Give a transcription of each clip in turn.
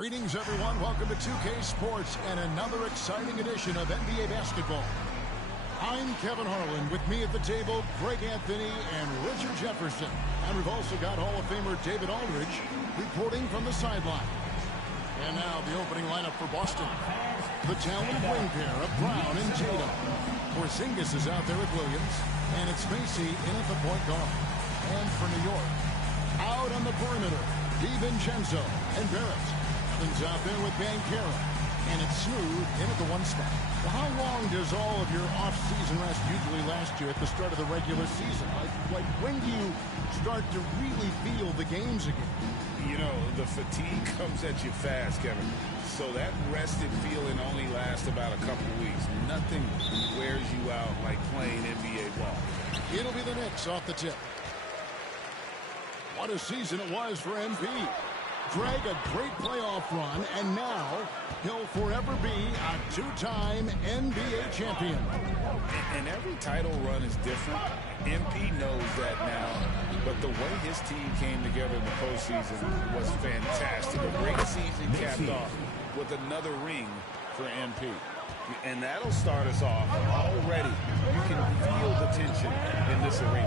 Greetings, everyone. Welcome to 2K Sports and another exciting edition of NBA basketball. I'm Kevin Harlan. With me at the table, Greg Anthony and Richard Jefferson. And we've also got Hall of Famer David Aldridge reporting from the sideline. And now the opening lineup for Boston. The talented wing pair of Brown and Tatum. Porzingis is out there with Williams. And it's Macy in at the point guard. And for New York, out on the perimeter, DiVincenzo and Barrett. Evans out there with Banchero. And it's Smooth in at the one spot. Well, how long does all of your off-season rest usually last you at the start of the regular season? Like when do you start to really feel the games again? You know, the fatigue comes at you fast, Kevin. So that rested feeling only lasts about a couple weeks. Nothing wears you out like playing NBA ball. It'll be the Knicks off the tip. What a season it was for MP. Greg, a great playoff run, and now he'll forever be a two-time NBA champion. And every title run is different. MP knows that now, but the way his team came together in the postseason was fantastic. A great season capped off with another ring for MP. And that'll start us off already. You can feel the tension in this arena.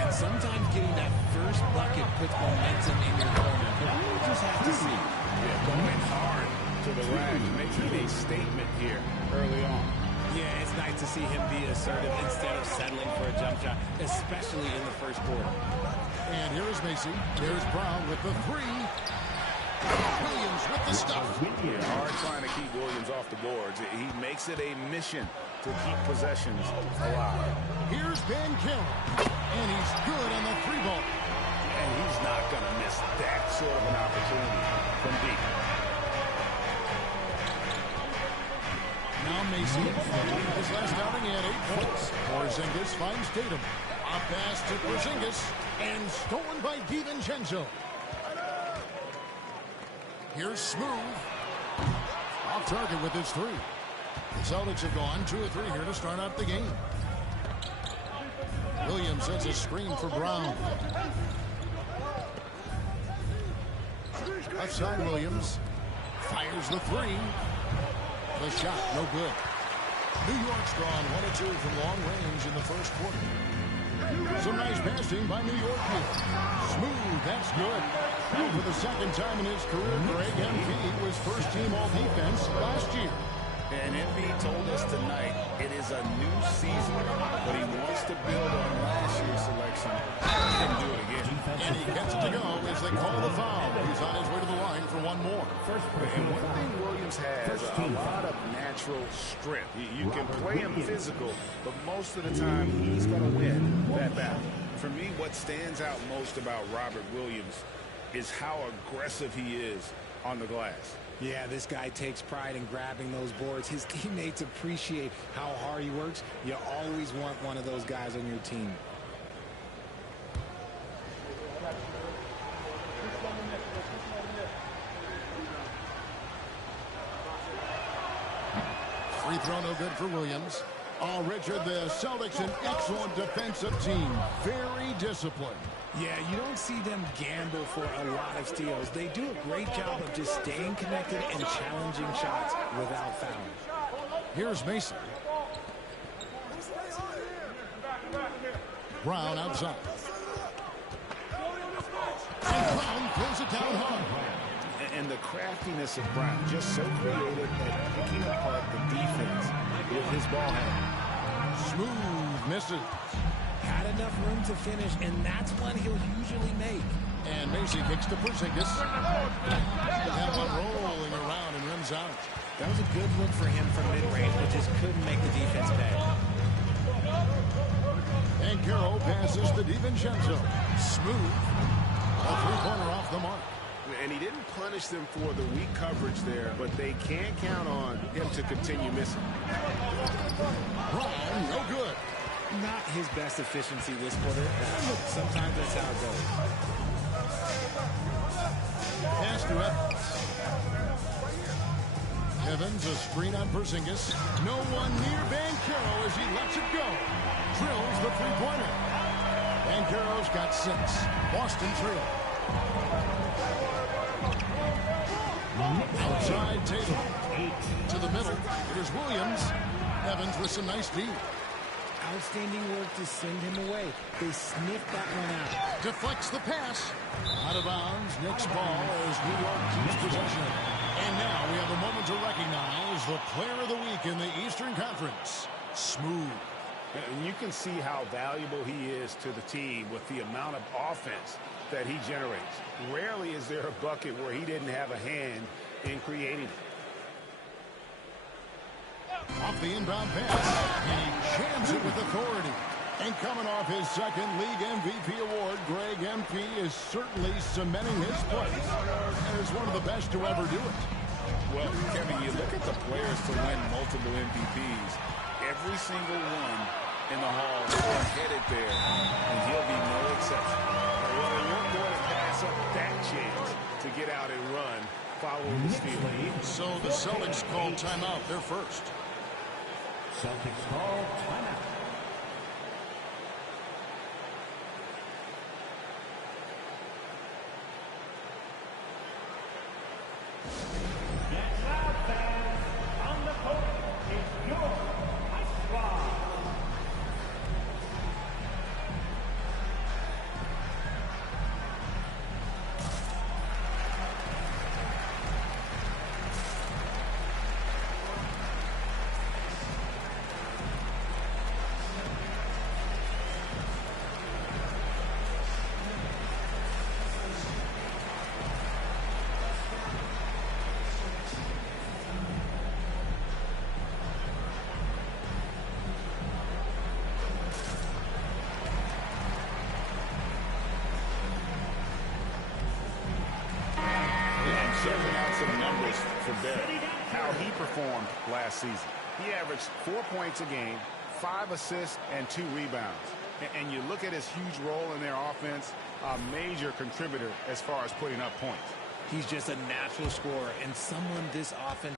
And sometimes getting that first bucket puts momentum in your corner. But we'll just have to see. Yeah, going hard to the rack, making a statement here early on. Yeah, it's nice to see him be assertive instead of settling for a jump shot, especially in the first quarter. And here is Macy. There's Brown with the three. Williams with the stuff. Yeah, hard trying to keep Williams off the boards. He makes it a mission to keep possessions alive. Here's Banchero. And he's good on the three ball. And he's not going to miss that sort of an opportunity from deep. Now Macy. His last outing, he had 8 points. Porzingis finds Tatum. A pass to Porzingis. And stolen by DiVincenzo. Here's Smooth. Off target with his three. The Celtics have gone 2 or 3 here to start out the game. Williams sets a screen for Brown. Outside Williams. Fires the three. The shot, no good. New York's drawn 1 or 2 from long range in the first quarter. Some nice passing by New York here. Smooth, that's good. And for the second time in his career, Greg, MP was first team all-defense last year. And MP told us tonight it is a new season, but he wants to build on last year's selection and do it again. And he gets to go as they call the foul. He's on his way to the line for one more. And one thing Williams has, a lot of natural strength. You can play him physical, but most of the time he's going to win that battle. For me, what stands out most about Robert Williams is how aggressive he is on the glass. Yeah, this guy takes pride in grabbing those boards. His teammates appreciate how hard he works. You always want one of those guys on your team. Free throw no good for Williams. Oh, Richard, the Celtics, an excellent defensive team. Very disciplined. Yeah, you don't see them gamble for a lot of steals. They do a great job of just staying connected and challenging shots without fouling. Here's Mason. Brown outside. And Brown throws it down hard. And the craftiness of Brown, just so creative at picking apart the defense with his ball handle. Smooth misses. Had enough room to finish, and that's one he'll usually make. And Macy kicks to Porzingis. That one rolling around and rims out. That was a good look for him from mid-range, but just couldn't make the defense pay. And Banchero passes to DiVincenzo. Smooth. A three-pointer off the mark. And he didn't punish them for the weak coverage there, but they can't count on him to continue missing. Brown, no good. Not his best efficiency this quarter. Sometimes that's how it goes. Pass to Evans. Evans, a screen on Porzingis. No one near Banchero as he lets it go. Drills the three-pointer. Banchero's got 6. Boston trail. Outside Tatum. To the middle. Here's Williams. Evans with some nice D. Outstanding work to send him away. They sniffed that one out. Deflects the pass. Out of bounds. Knicks ball as New York keeps possession. And now we have a moment to recognize the player of the week in the Eastern Conference. Smooth. And you can see how valuable he is to the team with the amount of offense that he generates. Rarely is there a bucket where he didn't have a hand in creating it. Off the inbound pass, and he jams it with authority. And coming off his second league MVP award, Greg MP is certainly cementing his place as one of the best to ever do it. Well, Kevin, you look at the players to win multiple MVPs. Every single one in the hall is headed there, and he'll be no exception. Well, they weren't going to pass up that chance to get out and run following the steal. So the Celtics call timeout. They're first. Celtics call timeout. Serving out some numbers for Barrett. How he performed last season. He averaged 4 points a game, 5 assists, and 2 rebounds. And you look at his huge role in their offense, a major contributor as far as putting up points. He's just a natural scorer, and someone this often.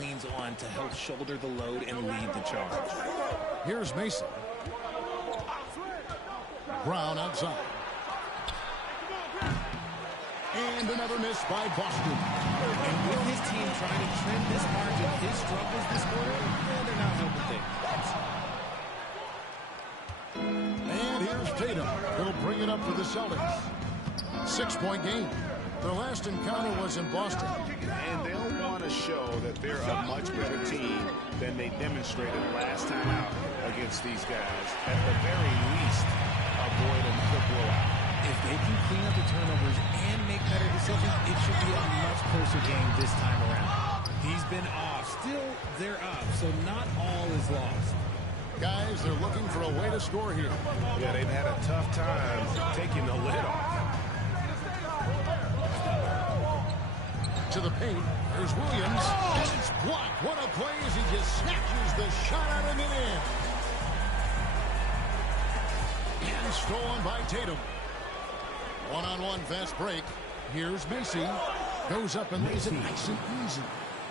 Leans on to help shoulder the load and lead the charge. Here's Mason. Brown outside. And another miss by Boston. And with his team trying to trim this margin, his struggles this quarter, they're not helping things. And here's Tatum. He'll bring it up for the Celtics. 6-point game. Their last encounter was in Boston. And they'll want to show that they're a much better team than they demonstrated last time out against these guys. At the very least, avoid a quick blowout. If they can clean up the turnovers and make better decisions, it should be a much closer game this time around. He's been off. Still, they're up, so not all is lost. Guys, they're looking for a way to score here. Yeah, they've had a tough time taking the lid off. To the paint. There's Williams. And it's blocked. What a play as he just snatches the shot out of mid-air. And stolen by Tatum. One-on-one fast break. Here's Macy. Goes up and lays it nice and easy.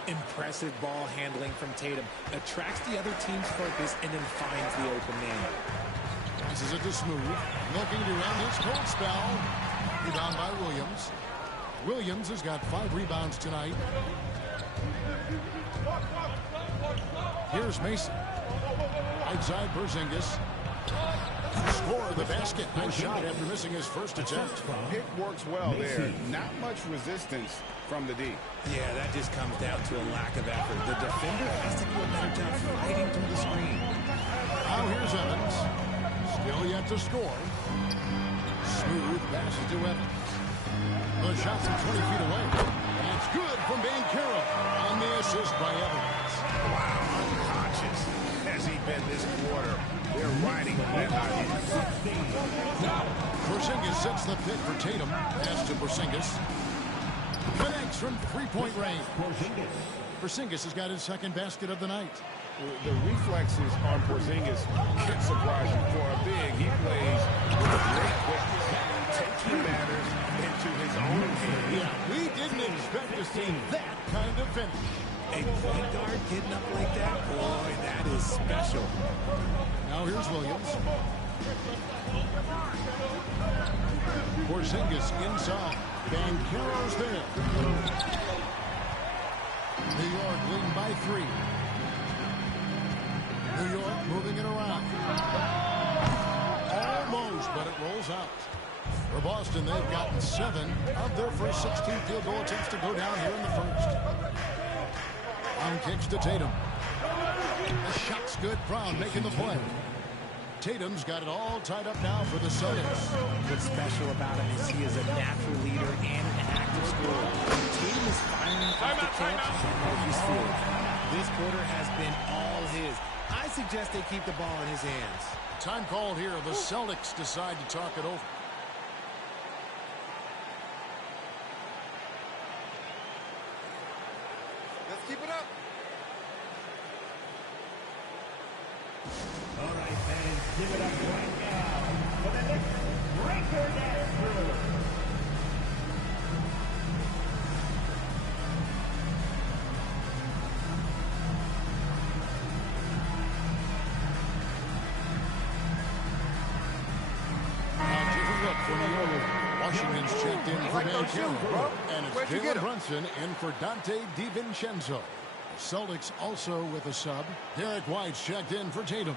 Impressive ball handling from Tatum. Attracts the other team's focus and then finds the open man. Passes it to Smooth. Looking to end his cold spell. Rebound by Williams. Williams has got 5 rebounds tonight. Here's Mason. Outside Porzingis. Score the basket. Nice shot after missing his first attempt. It works well there. Not much resistance from the D. Yeah, that just comes down to a lack of effort. The defender has to do a better job fighting through the screen. Now here's Evans. Still yet to score. Smooth passes to Evans. The shot from 20 feet away. That's good from Banchero on the assist by Evans. Wow, unconscious has he been this quarter. They're riding on that hot heat. Porzingis sets the pick for Tatum. Pass to Porzingis. Connects from three-point range. Porzingis has got his second basket of the night. The reflexes on Porzingis can surprise you. For a big, he plays with a great quickness, taking matters into his own hands. Yeah, we didn't expect to see that kind of finish. A point guard getting up like that, boy, that is special. Now here's Williams. Porzingis inside. Banchero's there. New York leading by 3. New York moving it around. Almost, but it rolls out. For Boston, they've gotten 7 of their first 16 field goal attempts to go down here in the first. On kicks to Tatum. The shot's good. Brown making the play. Tatum's got it all tied up now for the Celtics. What's special about him is he is a natural leader and an active scorer. Tatum is firing off the catch, and he's feeling. This quarter has been all his. I suggest they keep the ball in his hands. Time called here. The Celtics decide to talk it over. Let's keep it up. All right, fans, give it up right now for the Knicks breaker dance crew. Washington's checked in for Banchero, and it's Jalen Brunson in for Dante DiVincenzo. Celtics also with a sub. Derek White's checked in for Tatum.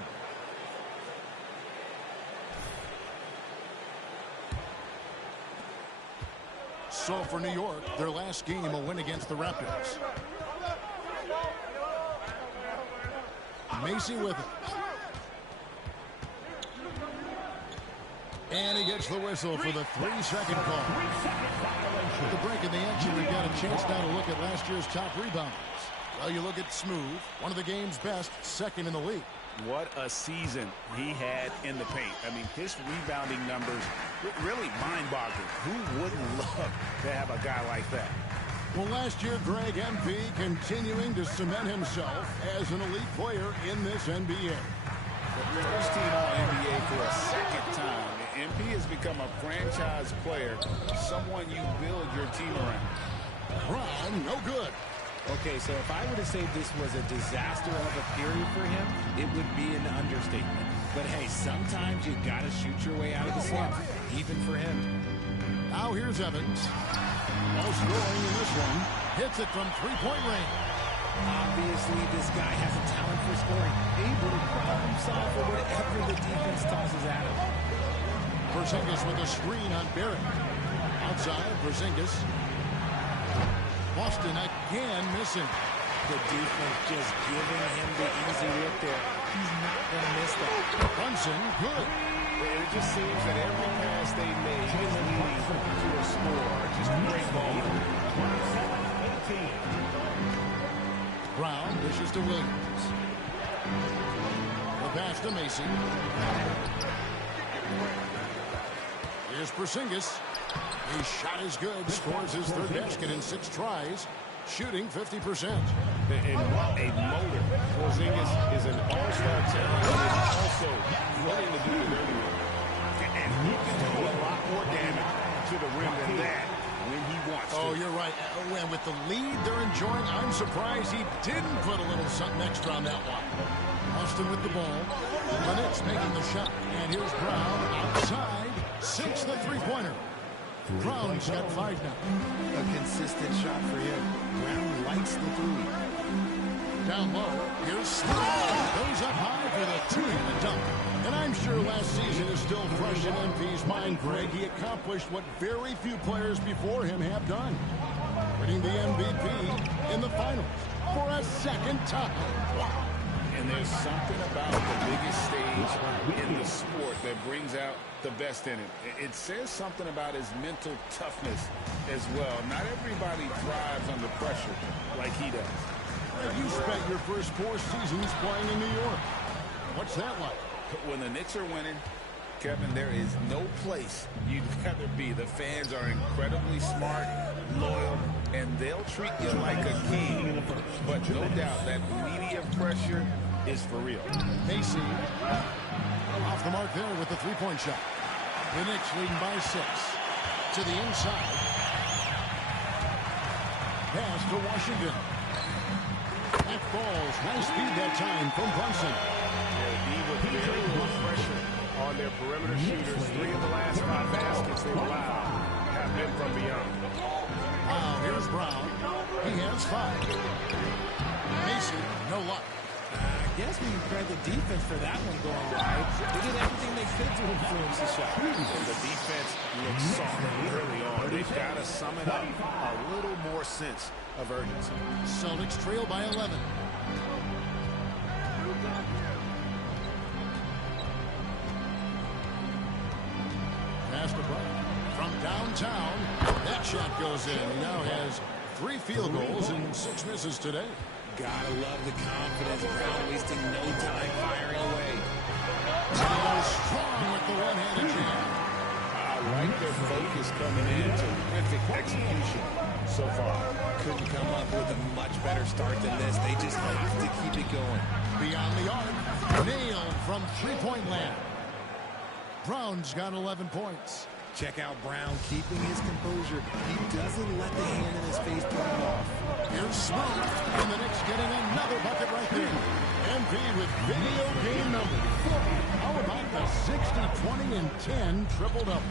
So for New York, their last game a win against the Raptors. Macy with it. And he gets the whistle for the 3-second call. With the break in the action, we've got a chance now to look at last year's top rebounders. Well, you look at Smooth, one of the game's best, second in the league. What a season he had in the paint. I mean, his rebounding numbers, really mind-boggling. Who wouldn't love to have a guy like that? Well, last year, Greg MP continuing to cement himself as an elite player in this NBA. First team All-NBA for a second time. MP has become a franchise player, someone you build your team around. Brown, no good. Okay, so if I were to say this was a disaster of a period for him, it would be an understatement. But hey, sometimes you got to shoot your way out of the slump, even for him. Now here's Evans. Ball scoring in this one. Hits it from three-point range. Obviously, this guy has a talent for scoring, able to problem solve for whatever the defense tosses at him. Porzingis with a screen on Barrett. Outside, Porzingis. Boston again missing. The defense just giving him the easy look there. He's not going to miss that. Brunson, good. And it just seems that every pass they make is leading to a score. Just great ball. 18. Brown dishes to Williams. The pass to Macy. Here's Porzingis. His shot is good. Scores his third basket in 6 tries. Shooting 50%. And what a motor. Porzingis is an all-star talent and is also willing to do the dirty work. And he can do a lot more damage to the rim than that when he wants to. Oh, you're right. And with the lead they're enjoying, I'm surprised he didn't put a little something extra on that one. Austin with the ball. The Knicks making the shot. And here's Brown outside. Sinks the three-pointer. Brown's got 5 now. A consistent shot for him. Brown likes the three. Down low, here's Smooth. Goes up high for the 2-handed dunk. And I'm sure last season is still fresh in MP's mind, Greg. He accomplished what very few players before him have done. Winning the MVP in the finals for a second time. Wow. And And there's something about the biggest stage in the sport that brings out the best in it. It says something about his mental toughness as well. Not everybody thrives under pressure like he does. You spent your first 4 seasons playing in New York. What's that like? When the Knicks are winning, Kevin, there is no place you'd rather be. The fans are incredibly smart, loyal, and they'll treat you like a king. But no doubt that media pressure is for real. Macy off the mark there with the three-point shot. The Knicks leading by 6. To the inside. Pass to Washington. That falls. Nice speed that time from Brunson. He was very low pressure on their perimeter shooters. 3 of the last 5 baskets they've allowed have been from beyond. Here's Brown. He has 5. Macy, no luck. I guess we can credit the defense for that one going wide. They did everything they could to influence the shot. And the defense looks soft early on. They've got to sum it up a little more sense of urgency. Celtics trail by 11. Pass to Brown. From downtown, that shot goes in. He now has 3 field goals and 6 misses today. Gotta love the confidence. Brown wasting no time firing away. Strong with the one-handed jam. I like their focus coming in. Terrific execution so far. Couldn't come up with a much better start than this. They just have to keep it going. Beyond the arc. Nailed from three-point land. Brown's got 11 points. Check out Brown keeping his composure. He doesn't let the hand in his face turn him off. Here's Smoke, and the Knicks getting another bucket right there. MP with video game numbers. How about the 60, 20, and 10 triple-double?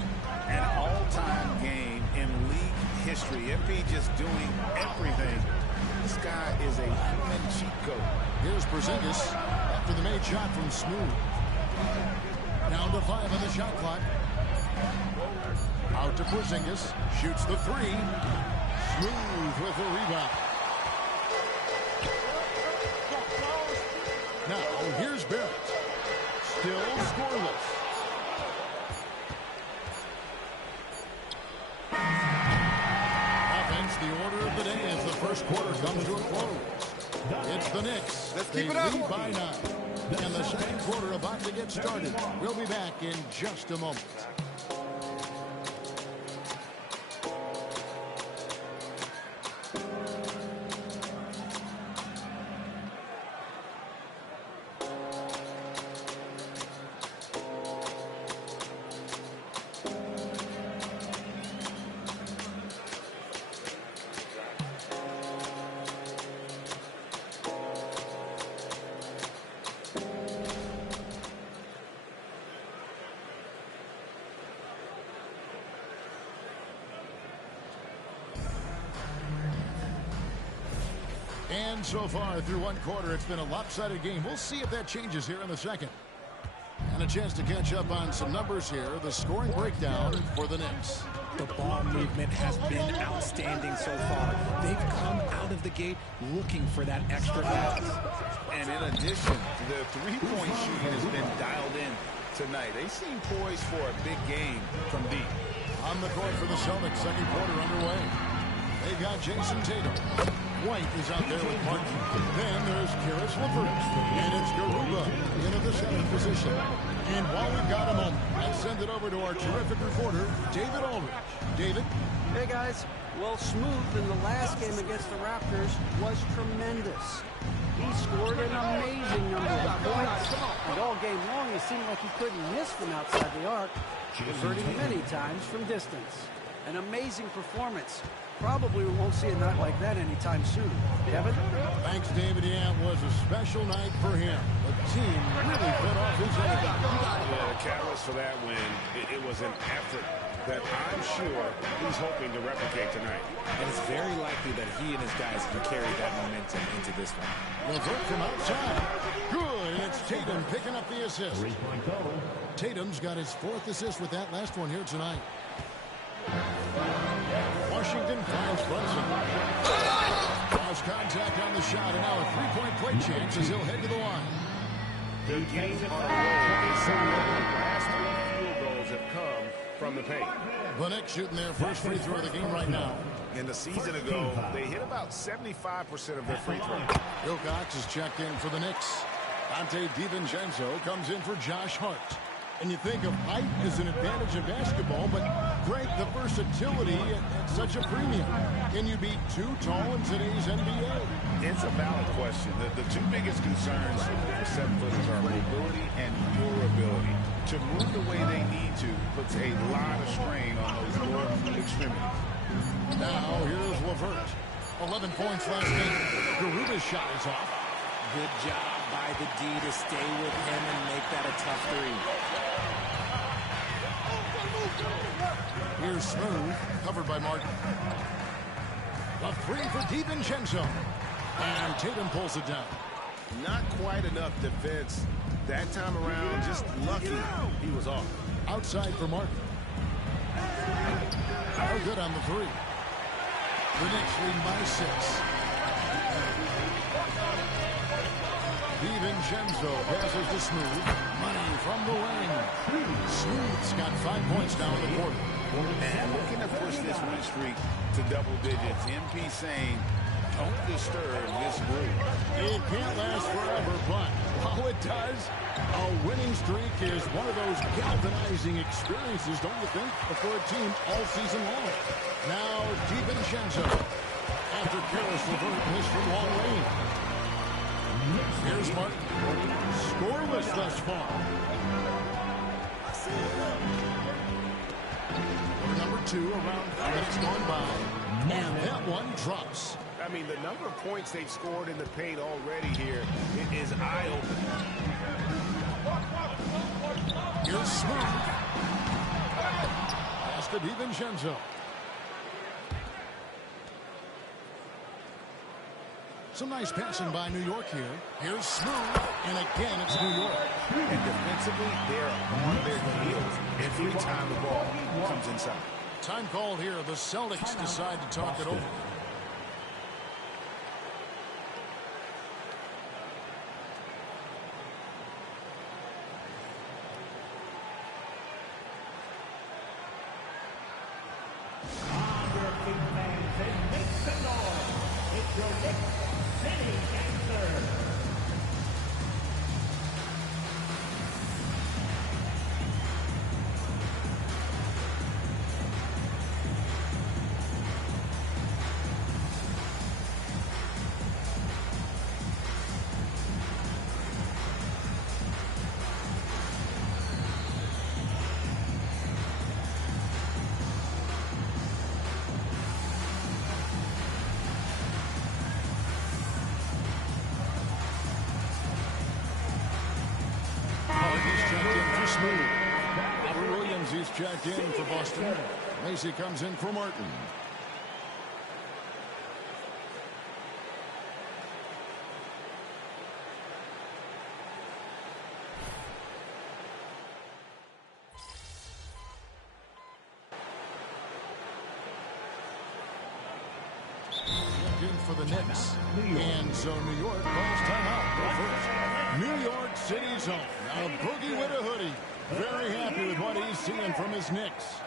An all-time game in league history. MP just doing everything. This guy is a human cheat code. Here's Porzingis after the made shot from Smooth. Down to 5 on the shot clock. Out to Porzingis. Shoots the 3. Smooth with the rebound. Now here's Barrett. Still scoreless. Offense, the order of the day as the first quarter comes to a close. It's the Knicks. Let's They keep it up. lead by 9. And the second quarter about to get started. We'll be back in just a moment. And so far through one quarter, it's been a lopsided game. We'll see if that changes here in the second. And a chance to catch up on some numbers here. The scoring breakdown for the Knicks. The ball movement has been outstanding so far. They've come out of the gate looking for that extra pass. And in addition, the three-point shooting has been dialed in tonight. They seem poised for a big game from deep. On the court for the Celtics, second quarter underway. They've got Jason Tatum. White is out there with Martin. Then there's Karis LeVert. And it's Garuba into the second position. And while we've got a moment, let's send it over to our terrific reporter, David Aldridge. David? Hey, guys. Well, Smooth in the last game against the Raptors was tremendous. He scored an amazing number of points. And all game long, it seemed like he couldn't miss from outside the arc, converting many times from distance. An amazing performance. Probably we won't see a night like that anytime soon. Kevin? Thanks, David. Yeah, it was a special night for him. The team really fed off his energy. Yeah, the catalyst for that win, it was an effort that I'm sure he's hoping to replicate tonight. And it's very likely that he and his guys can carry that momentum into this one. LeVert from outside. Good, and it's Tatum picking up the assist. Tatum's got his 4th assist with that last one here tonight. Washington finds Brunson. Draws contact on the shot, and now a three-point play chance as he'll head to the line. They're getting on a roll. The last 3 field goals have come from the paint. The Knicks shooting their first free throw of the game right now. And a season ago, they hit about 75% of their free throws. Wilcox is checked in for the Knicks. Dante DiVincenzo comes in for Josh Hart. And you think of height as an advantage in basketball, but Greg, the versatility at such a premium. Can you be too tall in today's NBA? It's a valid question. The two biggest concerns for 7-footers are mobility and durability. To move the way they need to puts a lot of strain on those lower extremities. Now here's LeVert. 11 points last game. Garuba's shot is off. Good job by the D to stay with him and make that a tough three. Here's Smooth, covered by Martin. The three for DiVincenzo. And Tatum pulls it down. Not quite enough defense. That time around, just lucky he was off. Outside for Martin. No good on the three. The Knicks lead by 6. DiVincenzo passes to Smooth. Money from the wing. Smooth's got 5 points now in the quarter. And looking to push this win streak to double digits. MP saying, don't disturb this group. It can't last forever, but while it does, a winning streak is one of those galvanizing experiences, don't you think, for a team all season long. Now, DiVincenzo, after careless LeVert missed from long range. Here's Martin. Scoreless thus far. Quarter number 2, around 3 minutes gone by. And that one drops. I mean, the number of points they've scored in the paint already here is eye-opening. Here's Smooth. Pass to DiVincenzo. Some nice passing by New York here. Here's Smooth, and again it's New York. And defensively, they're on their heels every time the ball comes inside. Time called here. The Celtics decide to talk it over. Robert Williams is checked in for Boston. Macy comes in for Martin. Checked in for the Knicks. And so New York calls timeout. Go first. New York City zone. Now Boogie with a hoodie. Very happy with what he's seeing from his Knicks.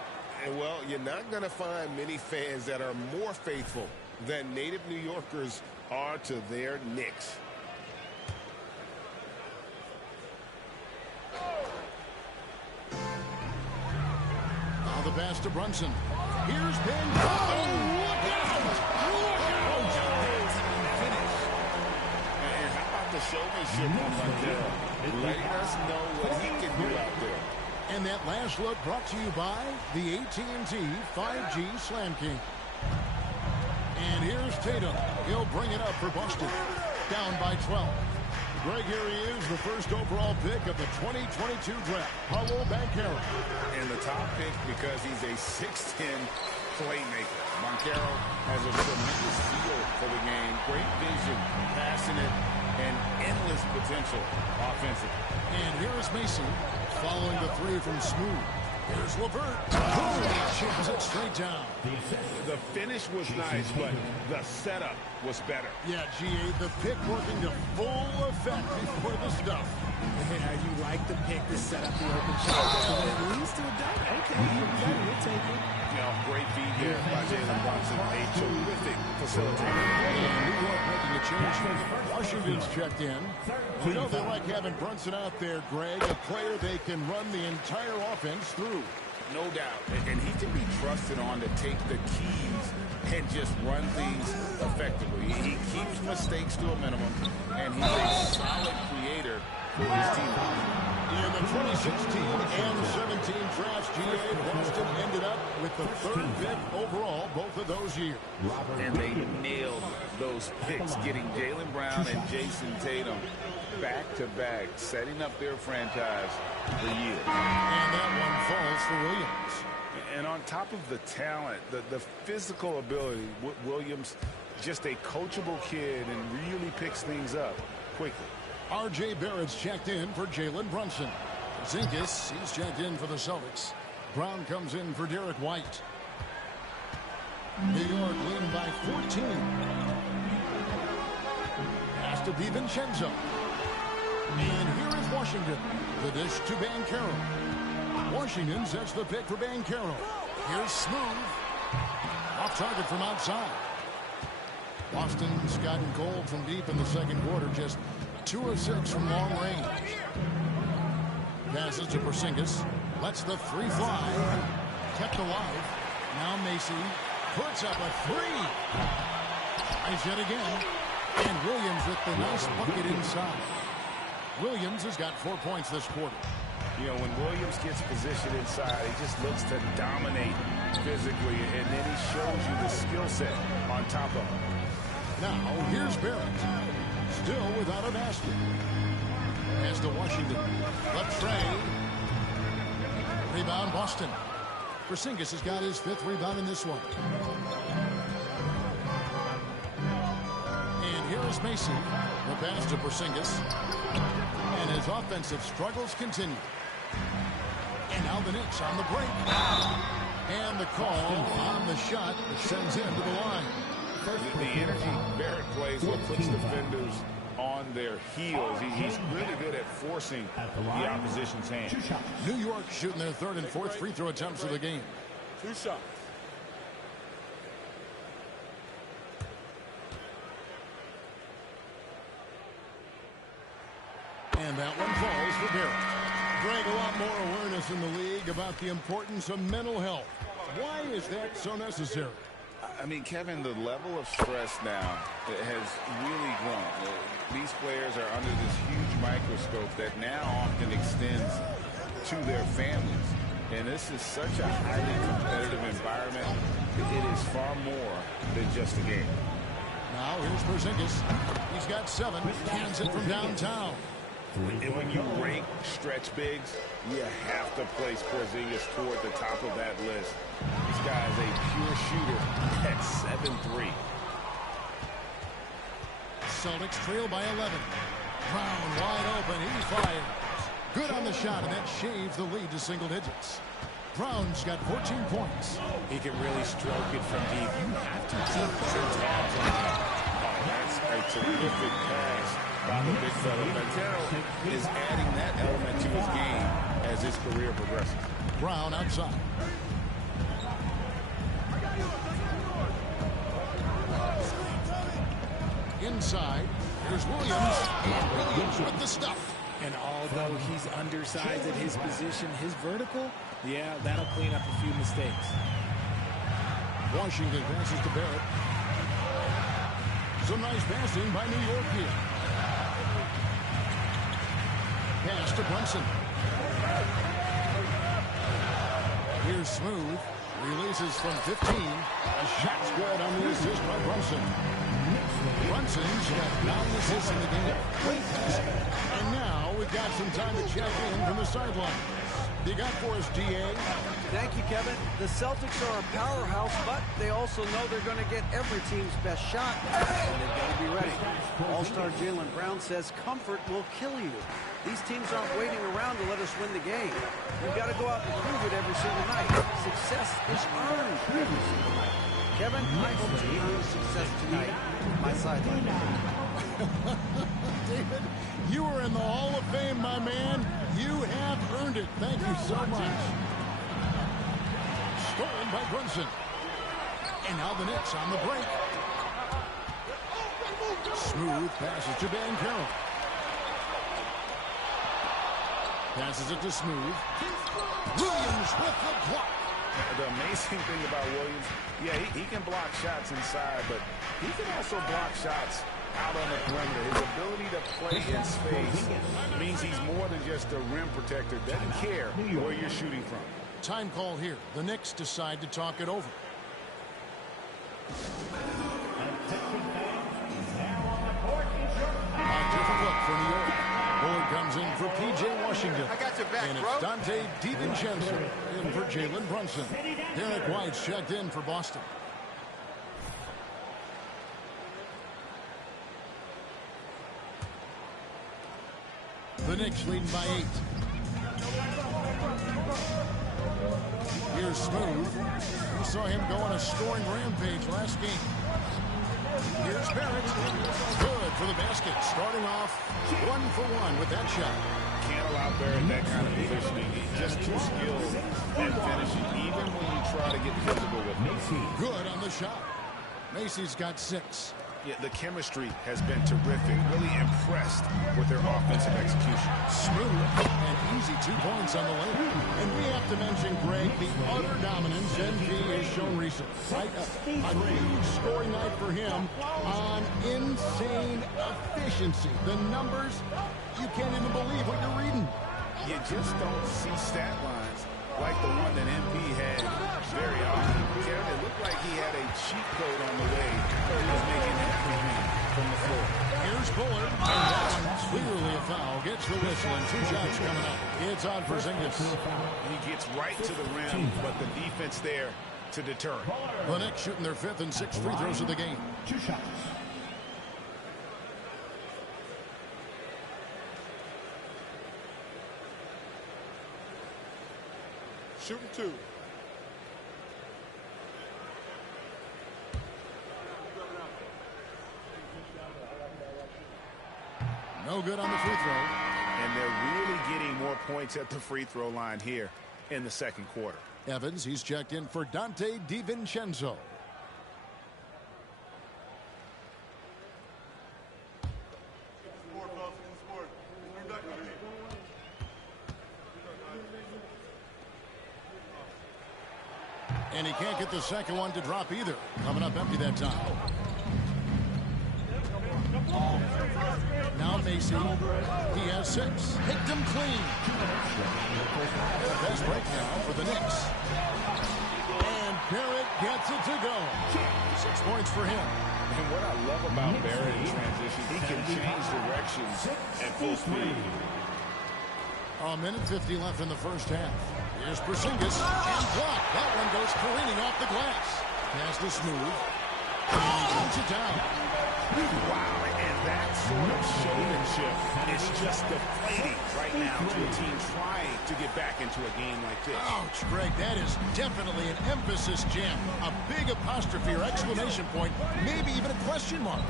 And well, you're not going to find many fans that are more faithful than native New Yorkers are to their Knicks. Now the pass to Brunson. Here's Ben. Oh, look out! Look out! And how about the showmanship from Montero? Letting us know what he can do out there. And that last look brought to you by the AT&T 5G Slam King. And here's Tatum. He'll bring it up for Boston. Down by 12. Greg, here he is, the first overall pick of the 2022 draft. Paolo Banchero. And the top pick because he's a 6'10 playmaker. Banchero has a tremendous feel for the game. Great vision, passionate, and endless potential offensively. And here is Mason following the three from Smooth. Here's LeVert. Chips it straight down. The finish was nice, but the setup was better. Yeah, GA, the pick working to full effect. effect before the stuff. Yeah, you like the pick to set up the open shot. But it leads to a dunk. Okay, we'll take it. You know, great feed there by Jalen Brunson. A terrific facilitator. And New York making a change. Washington's checked in. You know they like having Brunson out there, Greg, a player they can run the entire offense through. No doubt. And he can be trusted on to take the keys and just run things effectively. He keeps mistakes to a minimum, and he's a solid creator for his team. In the 2016 and 17 drafts, GA, Boston ended up with the 3rd pick overall both of those years. And they nailed those picks, getting Jaylen Brown and Jason Tatum back-to-back, setting up their franchise for years. And that one falls for Williams. And on top of the talent, the physical ability, Williams, just a coachable kid and really picks things up quickly. R.J. Barrett's checked in for Jalen Brunson. Zinkis, he's checked in for the Celtics. Brown comes in for Derek White. New York leading by 14. Pass to DiVincenzo. And here is Washington. The dish to Banchero. Washington sets the pick for Banchero. Here's Smooth. Off target from outside. Boston's gotten cold from deep in the second quarter. Just 2 of 6 from long range. Passes to Porzingis. Lets the 3 fly. Kept alive. Now Macy puts up a 3. Tries yet again. And Williams with the nice bucket inside. Williams has got 4 points this quarter. You know, when Williams gets positioned inside, he just looks to dominate physically, and then he shows you the skill set on top of him. Now, here's Barrett. Still without a basket. Pass to Washington. Left Trey. Rebound, Boston. Porzingis has got his 5th rebound in this one. And here is Macy. The pass to Porzingis. And his offensive struggles continue. And now the Knicks on the break. And the call on the shot that sends him to the line. The energy Barrett plays what puts defenders on their heels. He's really good at forcing the opposition's hand. New York shooting their 3rd and 4th free throw attempts of the game. 2 shots. And that one falls for Barrett. Greg, a lot more awareness in the league about the importance of mental health. Why is that so necessary? I mean, Kevin, the level of stress now has really grown. These players are under this huge microscope that now often extends to their families. And this is such a highly competitive environment. It is far more than just a game. Now here's Porzingis. He's got 7. Hands it from downtown. And when you rank stretch bigs, you have to place Porzingis toward the top of that list. This guy is a pure shooter at 7'3". Celtics trail by 11. Brown wide open. He fires. Good on the shot, and that shaves the lead to single digits. Brown's got 14 points. He can really stroke it from deep. You have to keep some tabs on that. Oh, that's a terrific pass by the big fella. Banchero is adding that element to his game as his career progresses. Brown outside. Inside, here's Williams. And Williams with the stuff. And although he's undersized at his position, his vertical, yeah, that'll clean up a few mistakes. Washington passes to Barrett. Some nice passing by New York here. Pass to Brunson. Here's Smooth. Releases from 15. A shot's good on the assist by Brunson. Brunson's got 9 assists in the game. Great passing. And now we've got some time to check in from the sideline. You got for us, DA? Thank you, Kevin. The Celtics are a powerhouse, but they also know they're going to get every team's best shot, and they've got to be ready. All-star Jaylen Brown says comfort will kill you. These teams aren't waiting around to let us win the game. We've got to go out and prove it every single night. Success is earned every single night. Kevin, I hope to earn success tonight with my sideline. David, You are in the Hall of Fame, my man. You have earned it. Thank you so much. Stolen by Brunson. And now the Knicks on the break. Smooth passes to Van Carroll. Passes it to Smooth. Williams with the block. The amazing thing about Williams, yeah, he can block shots inside, but he can also block shots out on the perimeter. His ability to play in space means he's more than just a rim protector. Doesn't care where you're shooting from. Time call here. The Knicks decide to talk it over. A different look for New York. Bullard comes in for P.J. Washington. I got your back, and bro. it's Dante DiVincenzo in for Jalen Brunson. Derek White's checked in for Boston. The Knicks leading by 8. Here's Smooth. We saw him go on a scoring rampage last game. Here's Barrett. Good for the basket. Starting off 1 for 1 with that shot. Can't allow Barrett that kind of positioning. He's just too skilled at finishing, even when you try to get physical with him. Good on the shot. Macy's got 6. Yeah, the chemistry has been terrific. Really impressed with their offensive execution. Smooth and easy 2 points on the layup. And we have to mention, Greg, the utter dominance NP has shown recently. Right? A huge scoring night for him on insane efficiency. The numbers, you can't even believe what you're reading. You just don't see stat lines like the one that MP had very often. It looked like he had a cheat code on the way. He was making everything from the floor. Here's Bullard. And that one's clearly a foul. Gets the whistle and 2 shots coming up. It's on for Zingis. He gets right to the rim, but the defense there to deter him. The Knicks shooting their 5th and 6th free throws of the game. 2 shots. Shooting 2. No good on the free throw. And they're really getting more points at the free throw line here in the second quarter. Evans, he's checked in for Dante DiVincenzo. And he can't get the second one to drop either. Coming up empty that time. Now Macy. He has 6. Picked him clean. The best break now for the Knicks. And Barrett gets it to go. 6 points for him. And what I love about Barrett in transition, he can change directions at full speed. A minute 50 left in the first half. Here's Porzingis and blocked. That one goes careening off the glass. Pass to Smooth. And he puts it down. Wow, and that sort of showmanship is just deflating right now to a team trying to get back into a game like this. Ouch, Greg, that is definitely an emphasis jam. A big apostrophe or exclamation point, maybe even a question mark.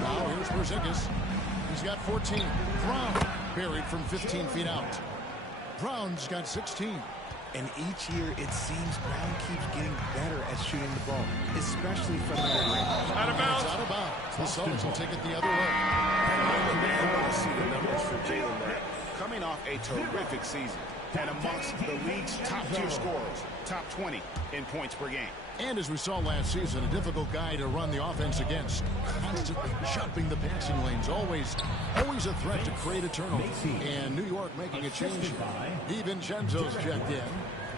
Now here's Porzingis. He's got 14. Brown buried from 15 feet out. Brown's got 16. And each year, it seems Brown keeps getting better at shooting the ball, especially from the mid-range. Out of bounds. Out of bounds. The Celtics will take it the other way. I see the numbers for Jalen Brown. Coming off a terrific season and amongst the league's top-tier scorers, top 20 in points per game. And as we saw last season, a difficult guy to run the offense against. Constantly chopping the passing lanes. Always a threat to create a turnover. And New York making a change. DiVincenzo's checked in.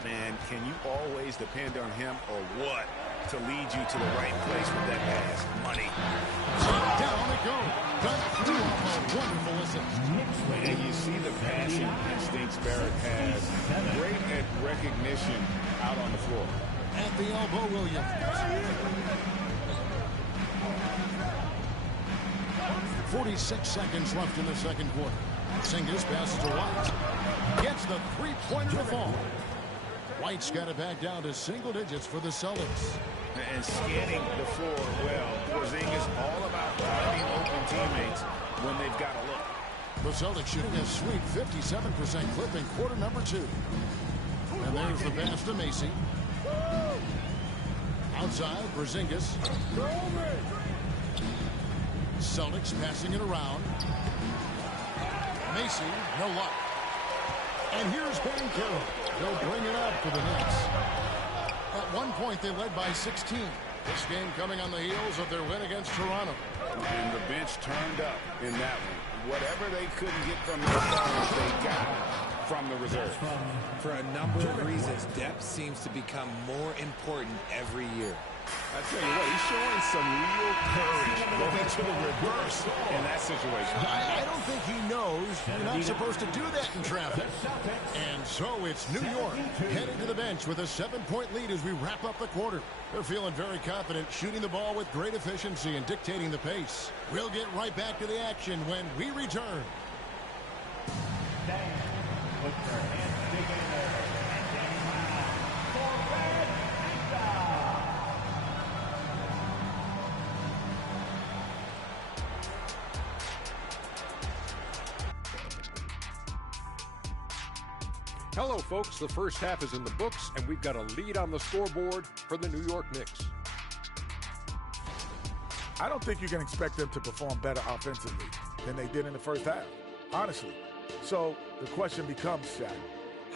Man, can you always depend on him or what to lead you to the right place with that pass? Money. Down it goes. A wonderful assist. And you see the passing instincts Barrett has. Great at recognition out on the floor. At the elbow, Williams. 46 seconds left in the second quarter. Porzingis passes to White. Gets the three-pointer to fall. White's got it back down to single digits for the Celtics. And scanning the floor well. Porzingis all about finding open teammates when they've got a look. The Celtics shooting a sweet 57% clip in quarter number 2. And there's the pass to Macy. Outside, Porzingis. Celtics passing it around. Macy, no luck. And here's Banchero. They'll bring it up for the Knicks. At one point, they led by 16. This game coming on the heels of their win against Toronto. And the bench turned up in that one. Whatever they couldn't get from the stars, they got from the reserve. For a number of reasons, depth seems to become more important every year. I tell you what, he's showing some real courage going to the reverse in that situation. I don't think he knows you're not supposed to do that in traffic. And so it's New York heading to the bench with a 7-point lead as we wrap up the quarter. They're feeling very confident, shooting the ball with great efficiency and dictating the pace. We'll get right back to the action when we return. Hello, folks. The first half is in the books, and we've got a lead on the scoreboard for the New York Knicks. I don't think you can expect them to perform better offensively than they did in the first half, honestly. So the question becomes, Shaq,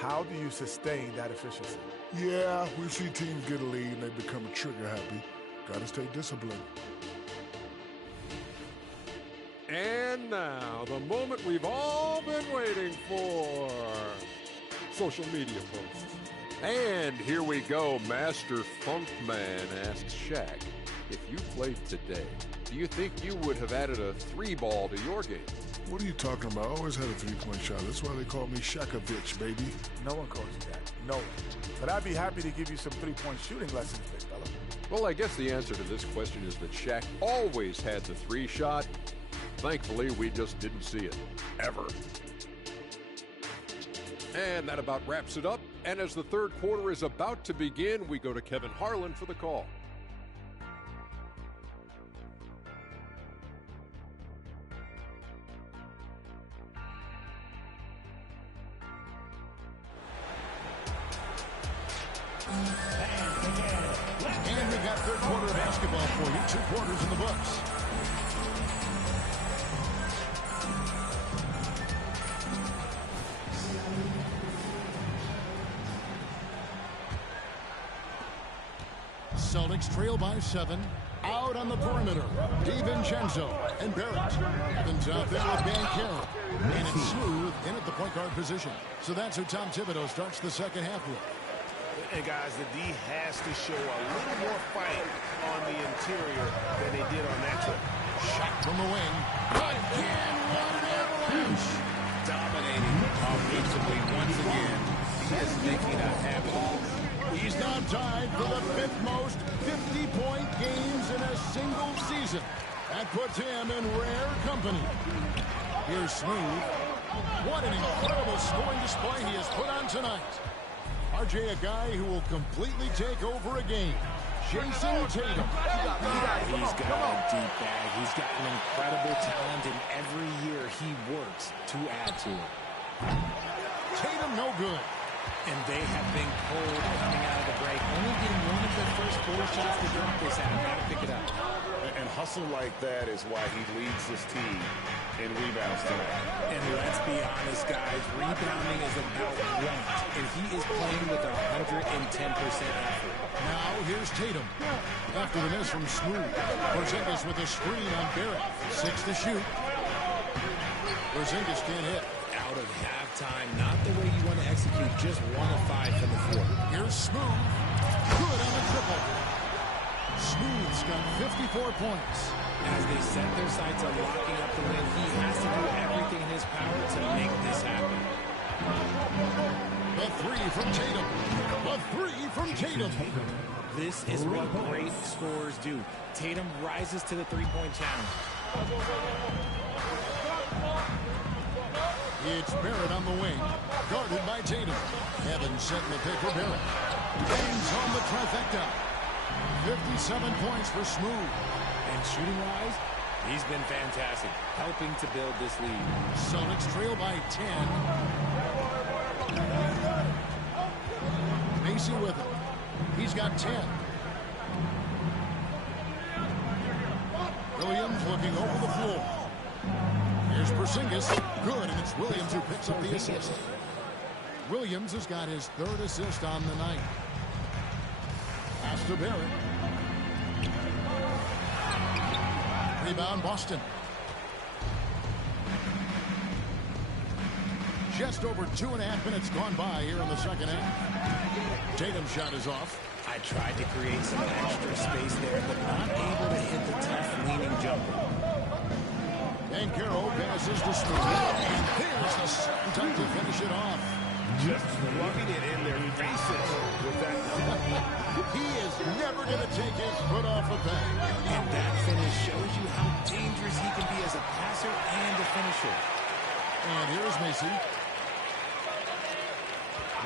how do you sustain that efficiency? Yeah, we see teams get a lead and they become trigger happy. Got to stay disciplined. And now, the moment we've all been waiting for. Social media posts. And here we go. Master Funkman asks Shaq, if you played today, do you think you would have added a 3-ball to your game? What are you talking about? I always had a 3-point shot. That's why they call me Shakovich, baby. No one calls you that. No one. But I'd be happy to give you some 3-point shooting lessons, big fella. Well, I guess the answer to this question is that Shaq always had the 3-shot. Thankfully, we just didn't see it. Ever. And that about wraps it up. And as the third quarter is about to begin, we go to Kevin Harlan for the call. And we've got third quarter of basketball for you. 2 quarters in the books. Celtics trail by 7. Out on the perimeter, DiVincenzo and Barrett. Evans out there with Banchero. And it's Smooth in at the point guard position. So that's who Tom Thibodeau starts the second half with. And guys, the D has to show a little more fight on the interior than they did on that trip. Shot from the wing. Again, what an avalanche! Dominating offensively once again. He is making a habit. He's now tied for the 5th most 50-point games in a single season. That puts him in rare company. Here's Smooth. What an incredible scoring display he has put on tonight. RJ, a guy who will completely take over a game. Jason Tatum. He's got a deep bag. He's got an incredible talent, and every year he works to add to it. Tatum no good. And they have been cold coming out of the break. Only getting one of their first 4 shots to drop this out. Got to pick it up. And hustle like that is why he leads his team in rebounds tonight. And let's be honest, guys, rebounding is about want. And he is playing with 110% effort. Now here's Tatum. After the miss from Smooth. Porzingis with a screen on Barrett. 6 to shoot. Porzingis can't hit. Out of halftime, not the way you want to execute, just 1 of 5 from the floor. Here's Smooth. Good on the triple. Smooth's got 54 points. As they set their sights on locking up the win, he has to do everything in his power to make this happen. The 3 from Tatum. The 3 from Tatum. This is what great scorers do. Tatum rises to the 3-point challenge. It's Barrett on the wing, guarded by Tatum. Evans setting the pick for Barrett. James on the trifecta. 57 points for Smooth. And shooting-wise, He's been fantastic, helping to build this lead. Celtics trail by 10. Macy with it. He's got 10. Williams looking over the floor. Here's Porzingis. Good, and it's Williams who picks up the assist. Williams has got his 3rd assist on the night. Pass to Barrett. Rebound, Boston. Just over 2.5 minutes gone by here in the second half. Tatum's shot is off. I tried to create some extra space there, but not able to hit the tough leaning jumper. And Carroll passes to Smith. And there's the second time to finish it off. Just rubbing it in their faces with that. He is never going to take his foot off the peg. And that finish shows you how dangerous he can be as a passer and a finisher. And here's Macy.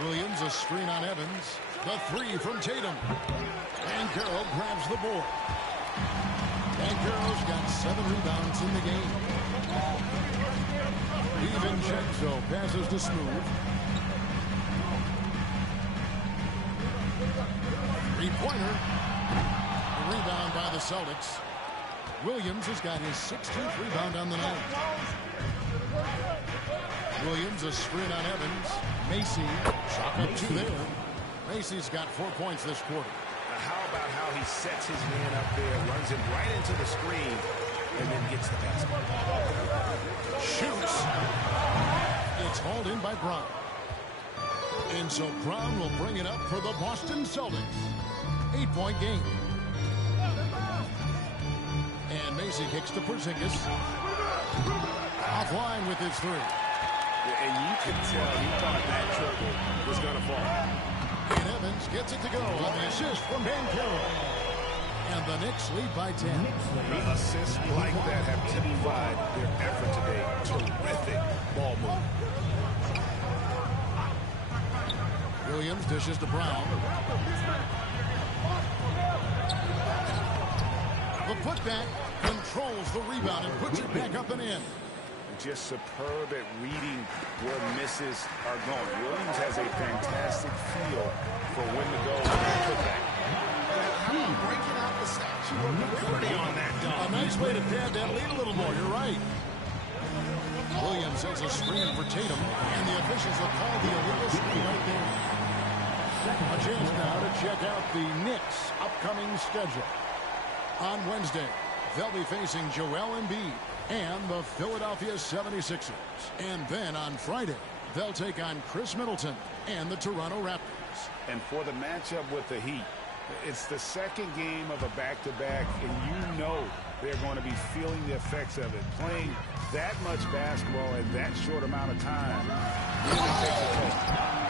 Williams, a screen on Evans. The 3 from Tatum. And Carroll grabs the board. And Carroll's got 7 rebounds in the game. DiVincenzo passes to Smooth. 3-pointer. Rebound by the Celtics. Williams has got his 16th rebound on the night. Williams, a screen on Evans. Macy, shot up 2 there. Macy's got 4 points this quarter. Now how about how he sets his man up there, runs him right into the screen, and then gets the basket. Shoots. It's hauled in by Brown. And so Brown will bring it up for the Boston Celtics. 8-point game. And Macy kicks to Porzingis. Offline with his 3. And you can tell he thought that triple was going to fall. And Evans gets it to go on the assist from Van Carroll. And the Knicks lead by 10. The assists like that have typified their effort today. Terrific ball move. Williams dishes to Brown. The putback controls the rebound and puts it back up and in. Just superb at reading where misses are going. Williams has a fantastic feel for when to go and put back. How about breaking out the statue of liberty on that dunk? A nice way to pad that lead a little more. You're right. Williams has a screen for Tatum, and the officials have called the illegal screen right there. A chance now to check out the Knicks' upcoming schedule. On Wednesday, they'll be facing Joel Embiid and the Philadelphia 76ers. And then on Friday, they'll take on Chris Middleton and the Toronto Raptors. And for the matchup with the Heat, it's the second game of a back-to-back, and you know they're going to be feeling the effects of it. Playing that much basketball in that short amount of time really takes a toll.